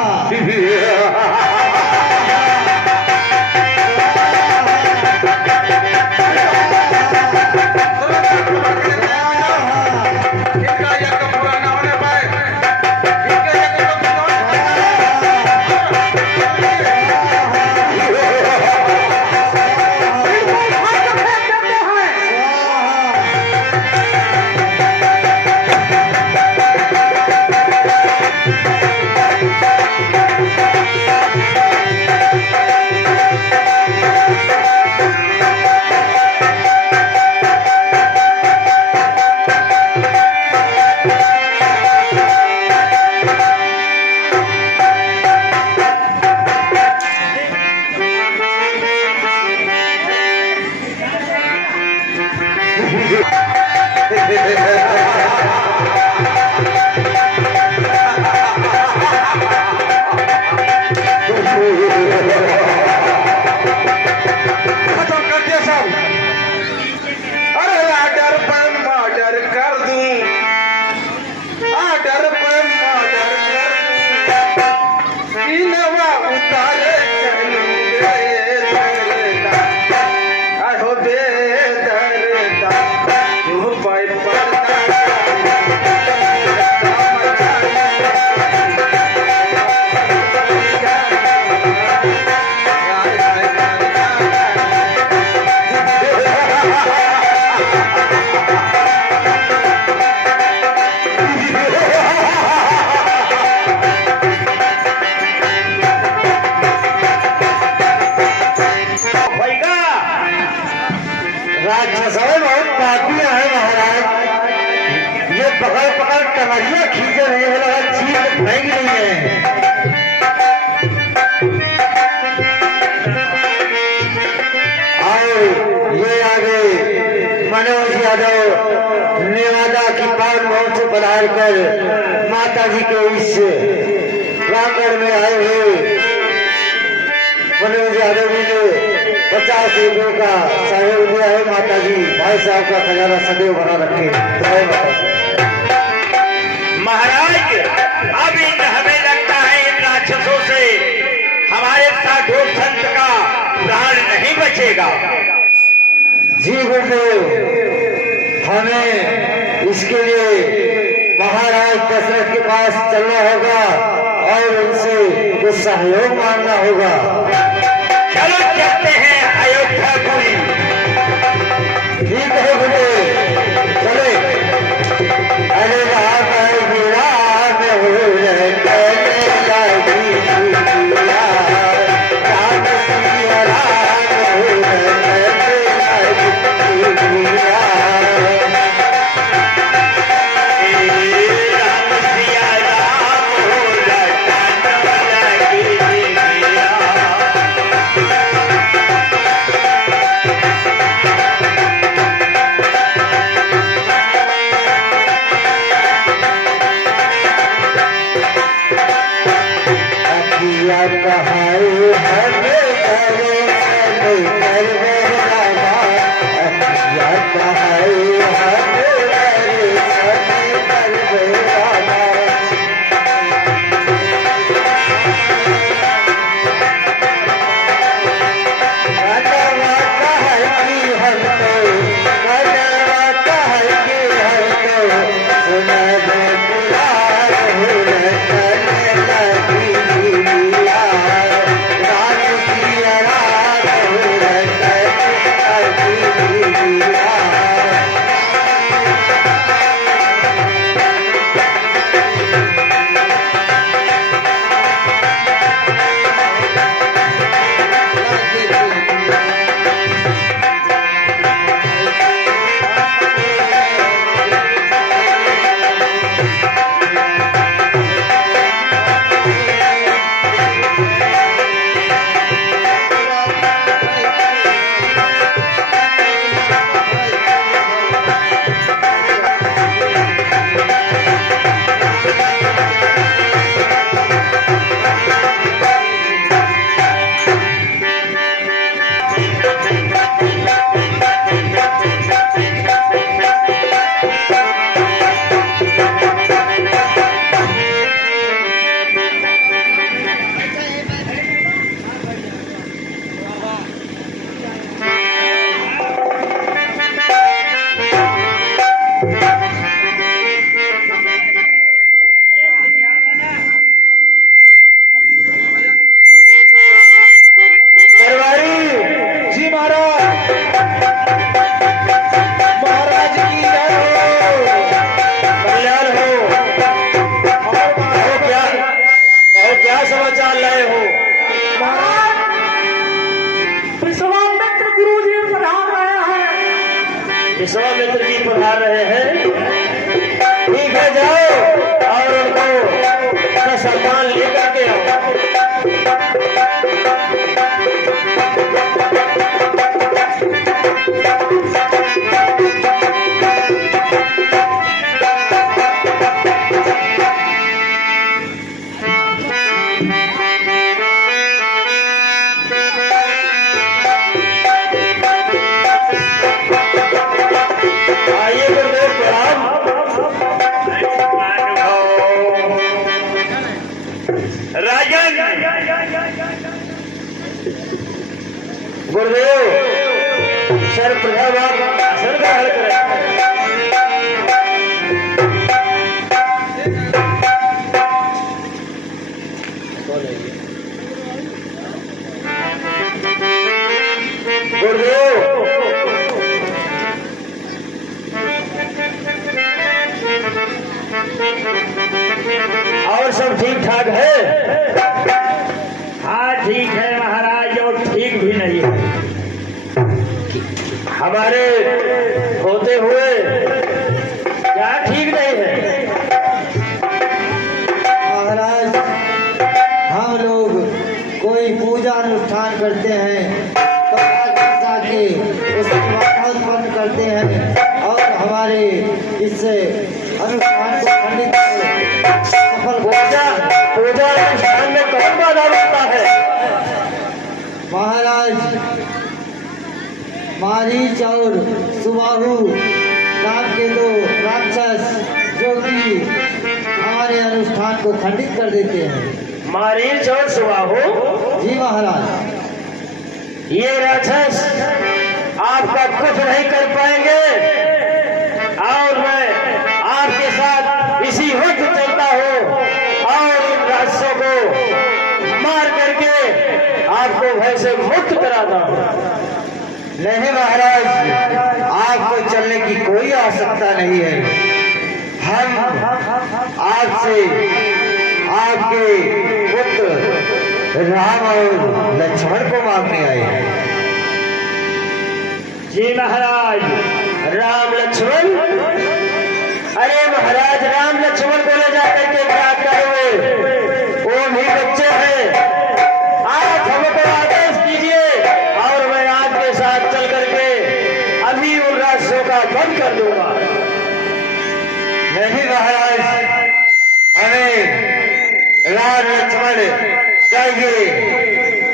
इनका यज्ञ पूरा ना होने पाए इनका यज्ञ तो खत्म कर दिया सब। अरे आर्डर पर मर्डर कर दूं, आर्डर पर मर्डर कर दूं, इनवा उतारे चलूंगे दरदा, आहो बेदरदा, तू पाई पड़ता राक्षसों बहुत पापियां हैं महाराज ये पकड़ पकड़ टमरिया खींच रहे हैं लगा चीज फेंक रही है और ये आगे मनोज यादव नेवादा की पावन भवन से पधार कर माता जी के इस प्रांगण में आए हुए मनोज यादव जी ने 50 रुपयों का सहयोग दिया है। माता जी भाई साहब का खजाना सदैव भरा रखे। जय माता। महाराज अब इन हमें लगता है इन राक्षसों से हमारे साधु संत का प्राण नहीं बचेगा। जी गुरुदेव हमें इसके लिए महाराज दशरथ के पास चलना होगा और उनसे कुछ सहयोग मांगना होगा। चलो चलते हैं अयोध्यापुरी। ठीक है गुरुदेव चले। अरे राम राम हो राम सिया राम हो विश्वामित्र जी पधार रहे हैं। ठीक है, जाओ और उनको सम्मान लेकर के आओ। आइए गुरुदेव, प्रणाम। राजन, गुरुदेव सर्वप्रथम आप आसन ग्रहण करें। गुरुदेव और सब ठीक ठाक है? हाँ ठीक है महाराज, और ठीक भी नहीं है। हमारे होते हुए क्या ठीक नहीं है? महाराज, हम लोग कोई पूजा अनुष्ठान करते हैं तो आगे जाके उसकी बाधा उत्पन्न करते हैं और हमारे इस अनुष्ठान को खंडित सफल पूजा पूजा अनुष्ठान में कौन बाधा बनता है? महाराज, मारीच और सुबाहु नाम के दो राक्षस जो कि हमारे अनुष्ठान को खंडित कर देते हैं। मारीच और सुबाहु, जी महाराज। ये राक्षस आपका कुछ नहीं कर पाएंगे और मैं आपके साथ इसी वक्त चलता हूँ और इन राक्षसों को मार करके आपको भय से मुक्त कराता हूँ। नहीं महाराज, आपको चलने की कोई आवश्यकता नहीं है। हम आपसे आपके पुत्र राम और लक्ष्मण को मांगने आए हैं। जी महाराज। राम लक्ष्मण? अरे महाराज, राम लक्ष्मण को ले जाकर के क्या करोगे? वो भी बच्चे हैं। आप हमको आदेश कीजिए और मैं आपके साथ चल करके अभी उन राक्षसों का वध कर दूंगा। नहीं महाराज, हमें राम लक्ष्मण चाहिए।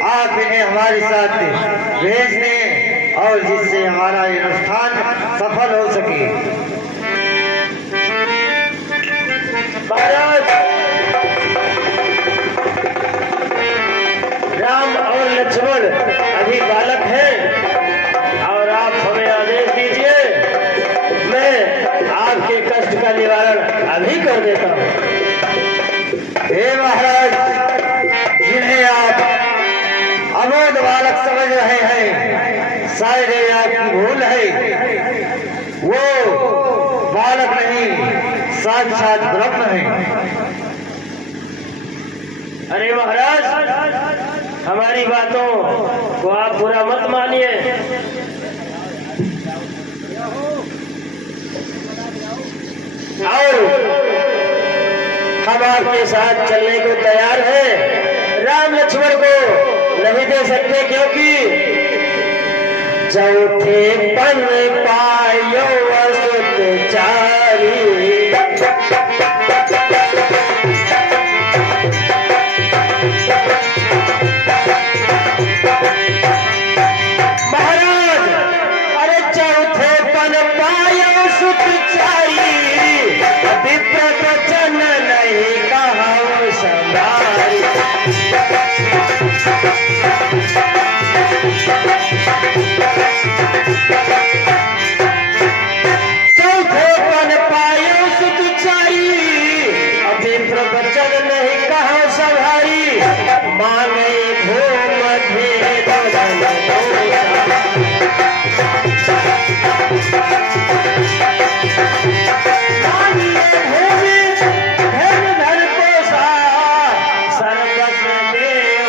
आप इन्हें हमारे साथ भेज दें और जिससे हमारा ये अनुष्ठान सफल हो सके। महाराज, राम और लक्ष्मण अभी बालक हैं और आप हमें आदेश दीजिए, मैं आपके कष्ट का निवारण अभी कर देता हूँ। हे महाराज, जिन्हें आप अबोध बालक समझ रहे हैं, शायद ये आपकी भूल है। वो बालक नहीं, साक्षात ब्रह्म है। अरे महाराज, हमारी बातों को आप बुरा मत मानिए। और हम आपके साथ चलने को तैयार हैं। राम लक्ष्मण को नहीं दे सकते क्योंकि चौथे पन पायो असुत चारी। महाराज, अरे चौथे पन पायो सुत चारी, विप्र वचन नहीं कहा संभारी। चौथे पन पायो सुत चारी, विप्र वचन नहीं कहा संभारी। मांगे घूम धीरे सर्वस्व देव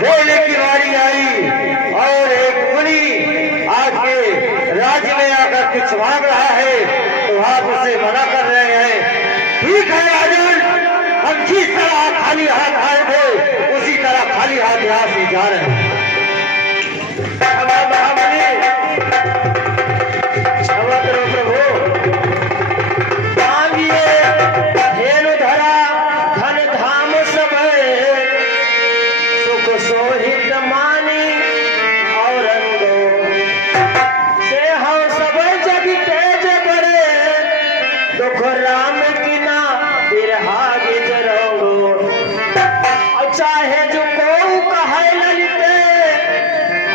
बोलने की बारी आई और एक मुनि आके राज्य में आकर कुछ मांग रहा है तो आप उसे मना कर रहे हैं। ठीक है राजन, हम जिस तरह खाली हाथ आए थे उसी तरह खाली हाथ यहाँ से जा रहे हैं। महामुनि क्षमा करो प्रभु, मांगिए धेनु धरा धन धाम सब सुख सोहित मानी और अंगो से हम सब जग तेज बड़े दुख राम की ना बिरहा गिजरोगो और चाहे जो को कहे ललिते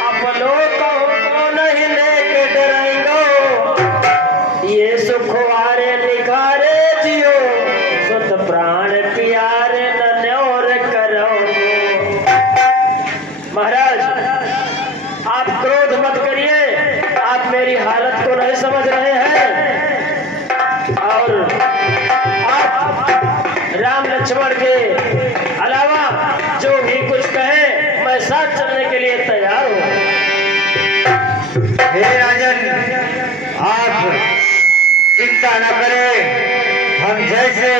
अपनों को नहीं लेके डरेंगो ये सुखवारे निखारे जियो सुत प्राण प्यारे नन्योर करो। महाराज आप क्रोध मत करिए, आप मेरी हालत को नहीं समझ रहे हैं और आप राम लक्ष्मण के अलावा जो भी कुछ कहे मैं साथ चलने के लिए तैयार हूँ। हे राजन, आप चिंता न करें, हम जैसे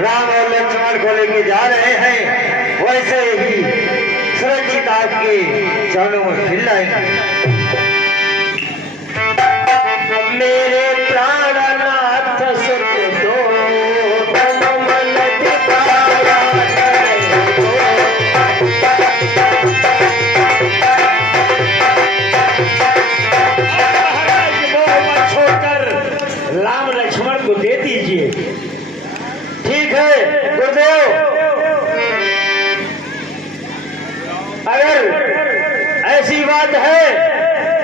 राम और लक्ष्मण को लेके जा रहे हैं वैसे ही सुरक्षित आपके चरणों में खिल जाएंगे। मेरे प्राणनाथ सुख दो तन मन दिखाया महाराज मोह मत छोड़कर राम लक्ष्मण को दे दीजिए। ठीक है गुरुदेव, अगर ऐसी बात है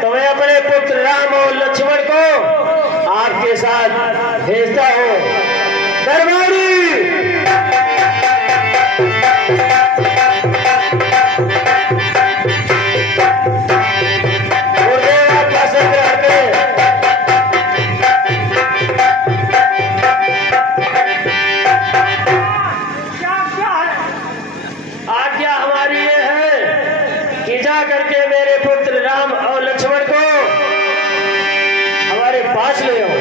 तो मैं अपने पुत्र राम और लक्ष्मण को आपके साथ भेजता हूँ। दरबारी गुरुदेव आपका संग्रह में आज्ञा हमारी ये है कि जा करके मेरे पुत्र राम और लक्ष्मण को हमारे पास ले आओ।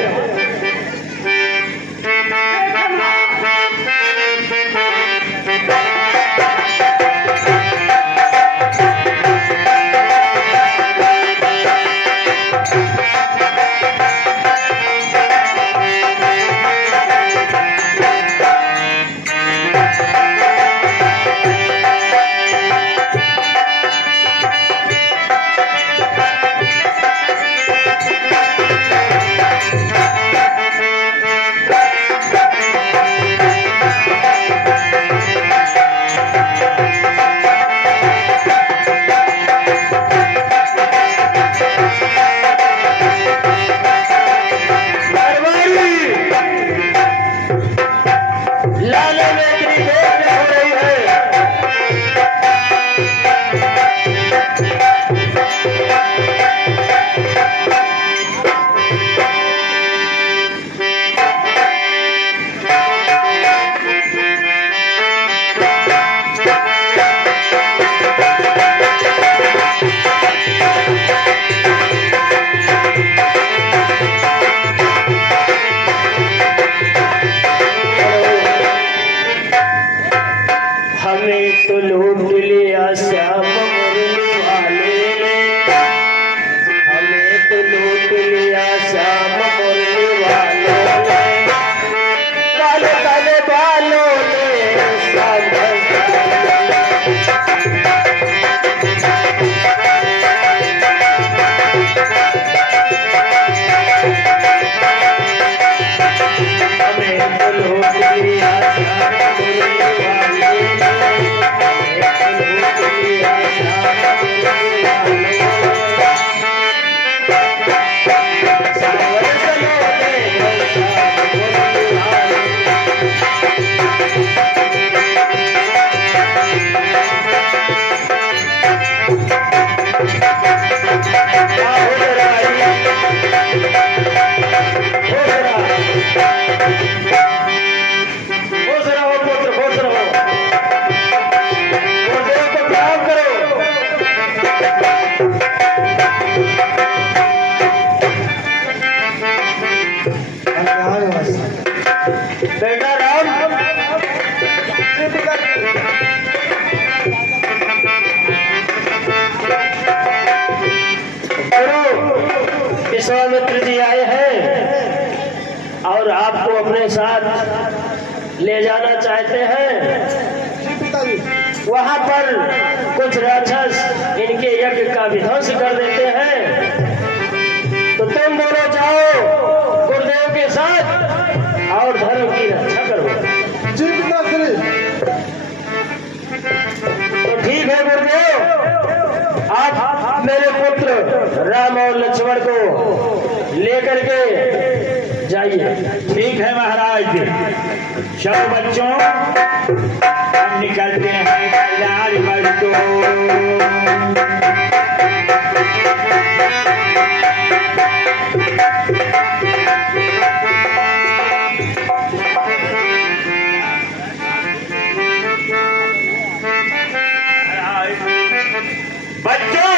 लाले में इतनी देर हो रही है। हमें तो लूट लिया श्याम मुरली वाले ने, हमें तो लूट लिया श्याम मुरली वालों ने, काले काले बालों ने श्याम हमें तो लूट लिया श्याम मुरली वाले ने, बेटा राम, गुरु विश्वामित्र जी आए हैं और आपको अपने साथ ले जाना चाहते हैं। वहां पर कुछ राक्षस इनके यज्ञ का विध्वंस कर देते हैं, तो तुम दोनों जाओ गुरुदेव के साथ और धर्म की रक्षा करो। तो ठीक है गुरुदेव, आप मेरे पुत्र राम और लक्ष्मण को लेकर के जाइए। ठीक है महाराज। चलो बच्चों, हम निकलते हैं लाल बड़ो। बच्चों,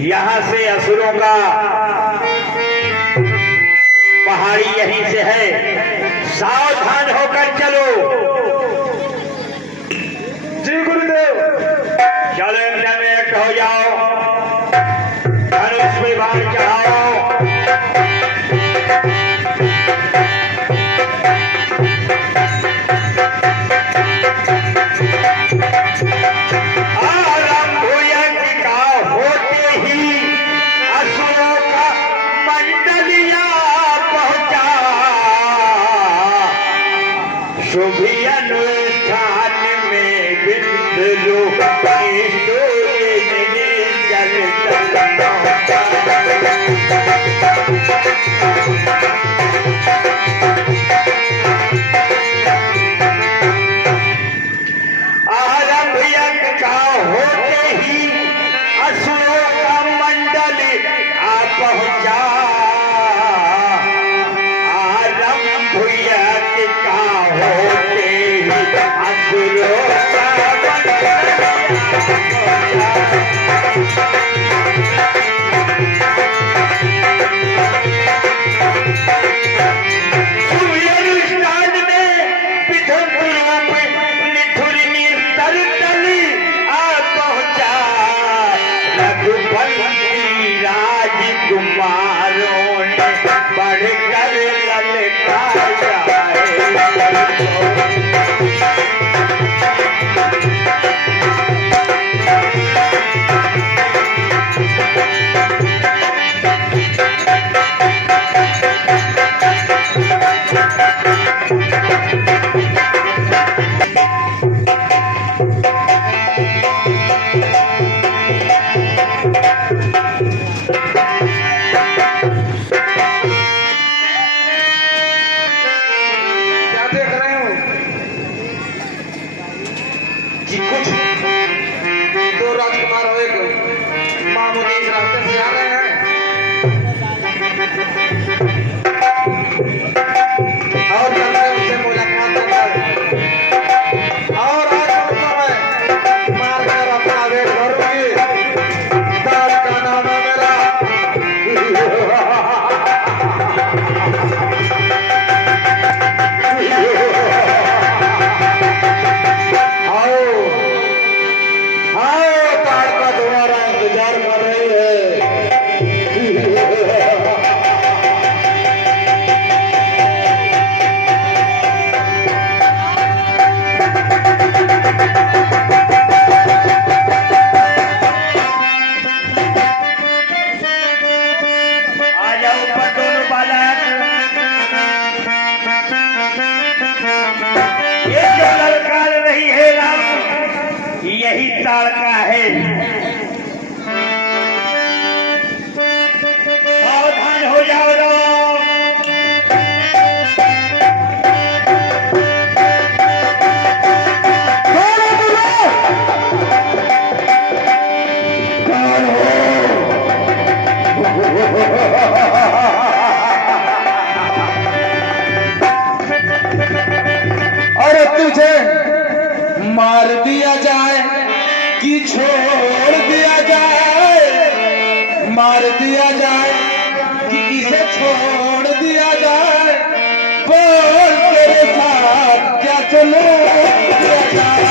यहाँ से असुरों का पहाड़ी यहीं से है, सावधान होकर चलो। जी गुरुदेव। चलो एकदम एक हो जाओ, धनुष में बाण चढ़ा शुभ अनुष्ठान में बिंदु आरंभ यज्ञ का होते ही असुरों का मंडल आ पहुंचा। आरंभ यज्ञ का होते ही असुरों का मंडल आ पहुंचा। राजकुमारों ने बढ़कर ललकाया कि कुछ दो राजकुमार और एक मामूली इस रास्ते से आ रहे हैं और चल रहे उनसे मुलाकात कर और आज मैं मार कर अपना वेट करूंगी। दाद का नाम है मेरा। ये जो ललकार रही है राम, यही ताड़का है। सावधान हो जाओ राम। अरे तुझे मार दिया जाए कि छोड़ दिया जाए, मार दिया जाए कि इसे छोड़ दिया जाए, बोल तेरे साथ क्या चलो दिया जाए,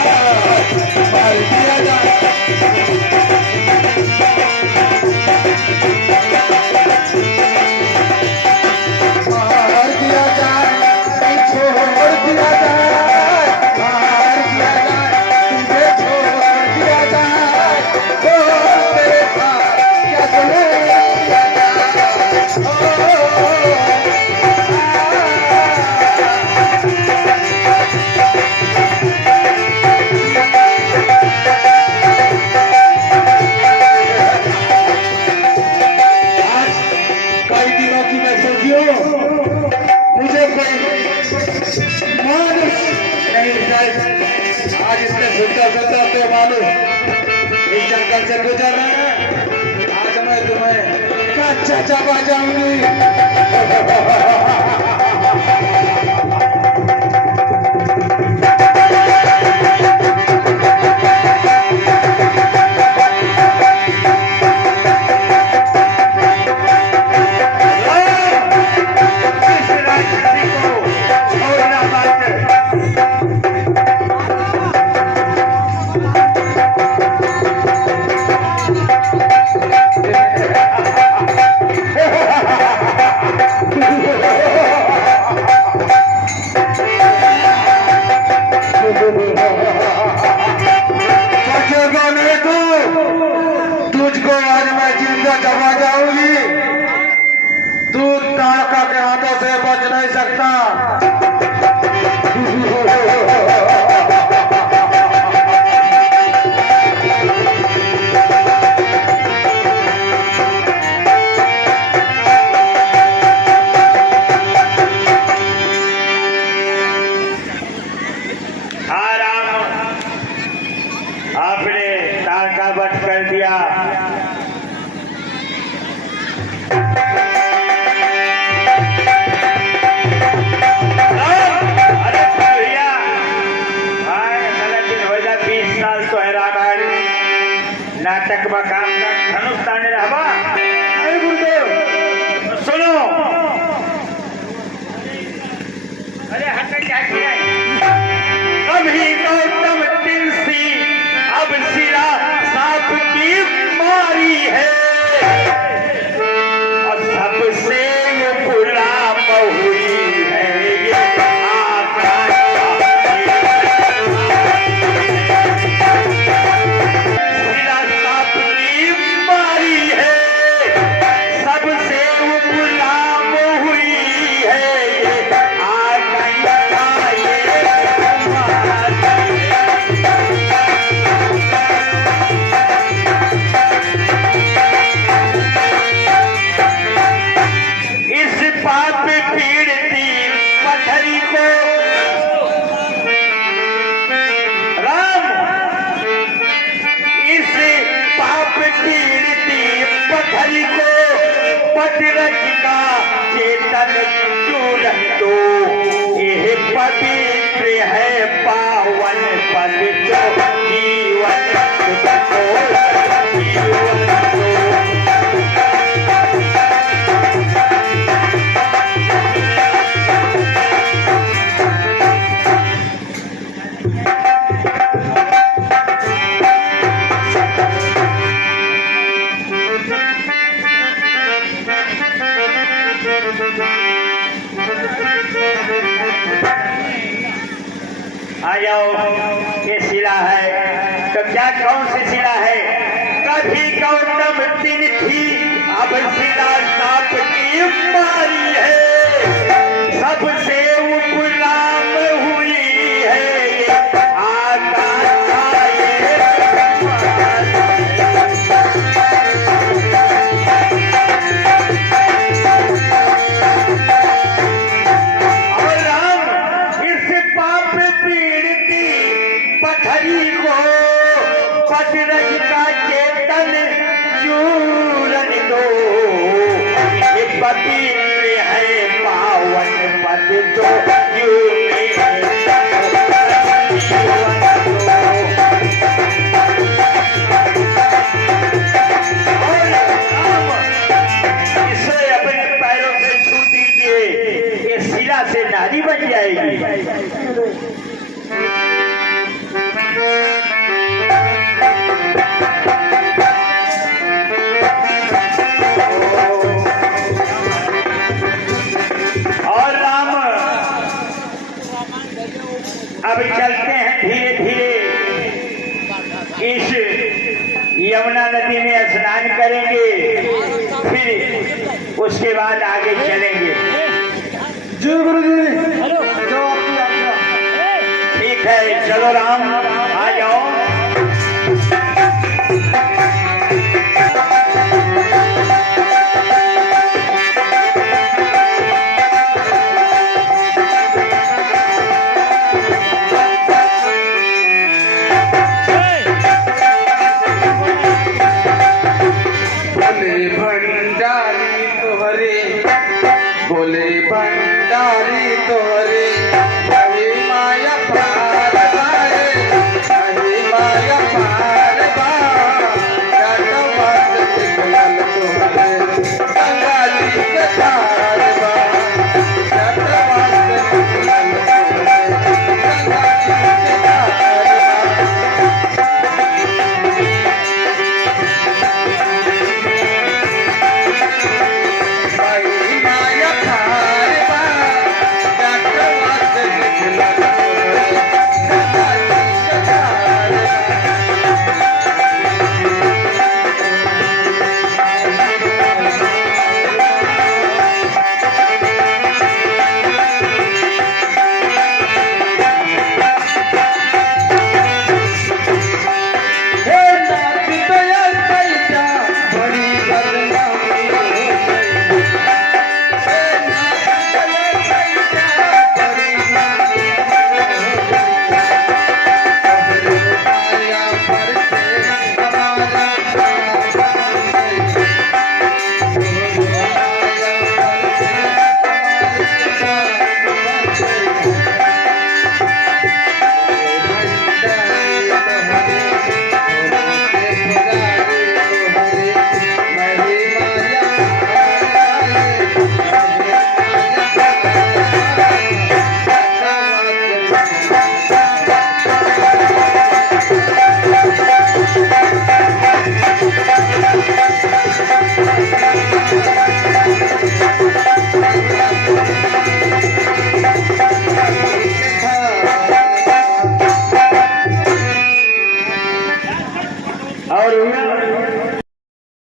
मार दिया जाए। मार दिया जाए कि छोड़ दिया जाए, मार दिया जाए तुझे छोड़ दिया जाए, बोल तेरे साथ क्या चले दिया जाए। आज कई दिनों की मैं सर्दियों मुझे कोई मानुष नहीं जाए। आज इसने सुनता सुनता तो मानुष इस जंगल से गुजर रहे हैं। आज मैं तुम्हें कच्चा चबा जाऊंगी। इस राजनीति को छोड़ना मत। तुझको आज मैं जिंदा चबा जाऊंगी। तू ताड़का के हाथों से बच नहीं सकता। आ जाओ, ये शिला है तो क्या कौन सी शिला है? कभी गौतम दिन थी, अब शिला सांप की मारी है, सबसे उपराम हुई है ये आकांक्षा ये और राम इस पाप पीड़िती पथरी को पटरज का चेतन चूरन दो, ये पवित्र है पावन पद दो यूं और राम इसे अपने पैरों से छू दीजिए, ये शिला से नारी बन जाएगी। और राम अब चलते हैं धीरे धीरे, इस यमुना नदी में स्नान करेंगे, फिर उसके बाद आगे चलेंगे। जी गुरु जी, जो आपकी आज्ञा। ठीक है, चलो राम आ जाओ। बोले भंडारी तोहरे, बोले भंडारी तोहरे,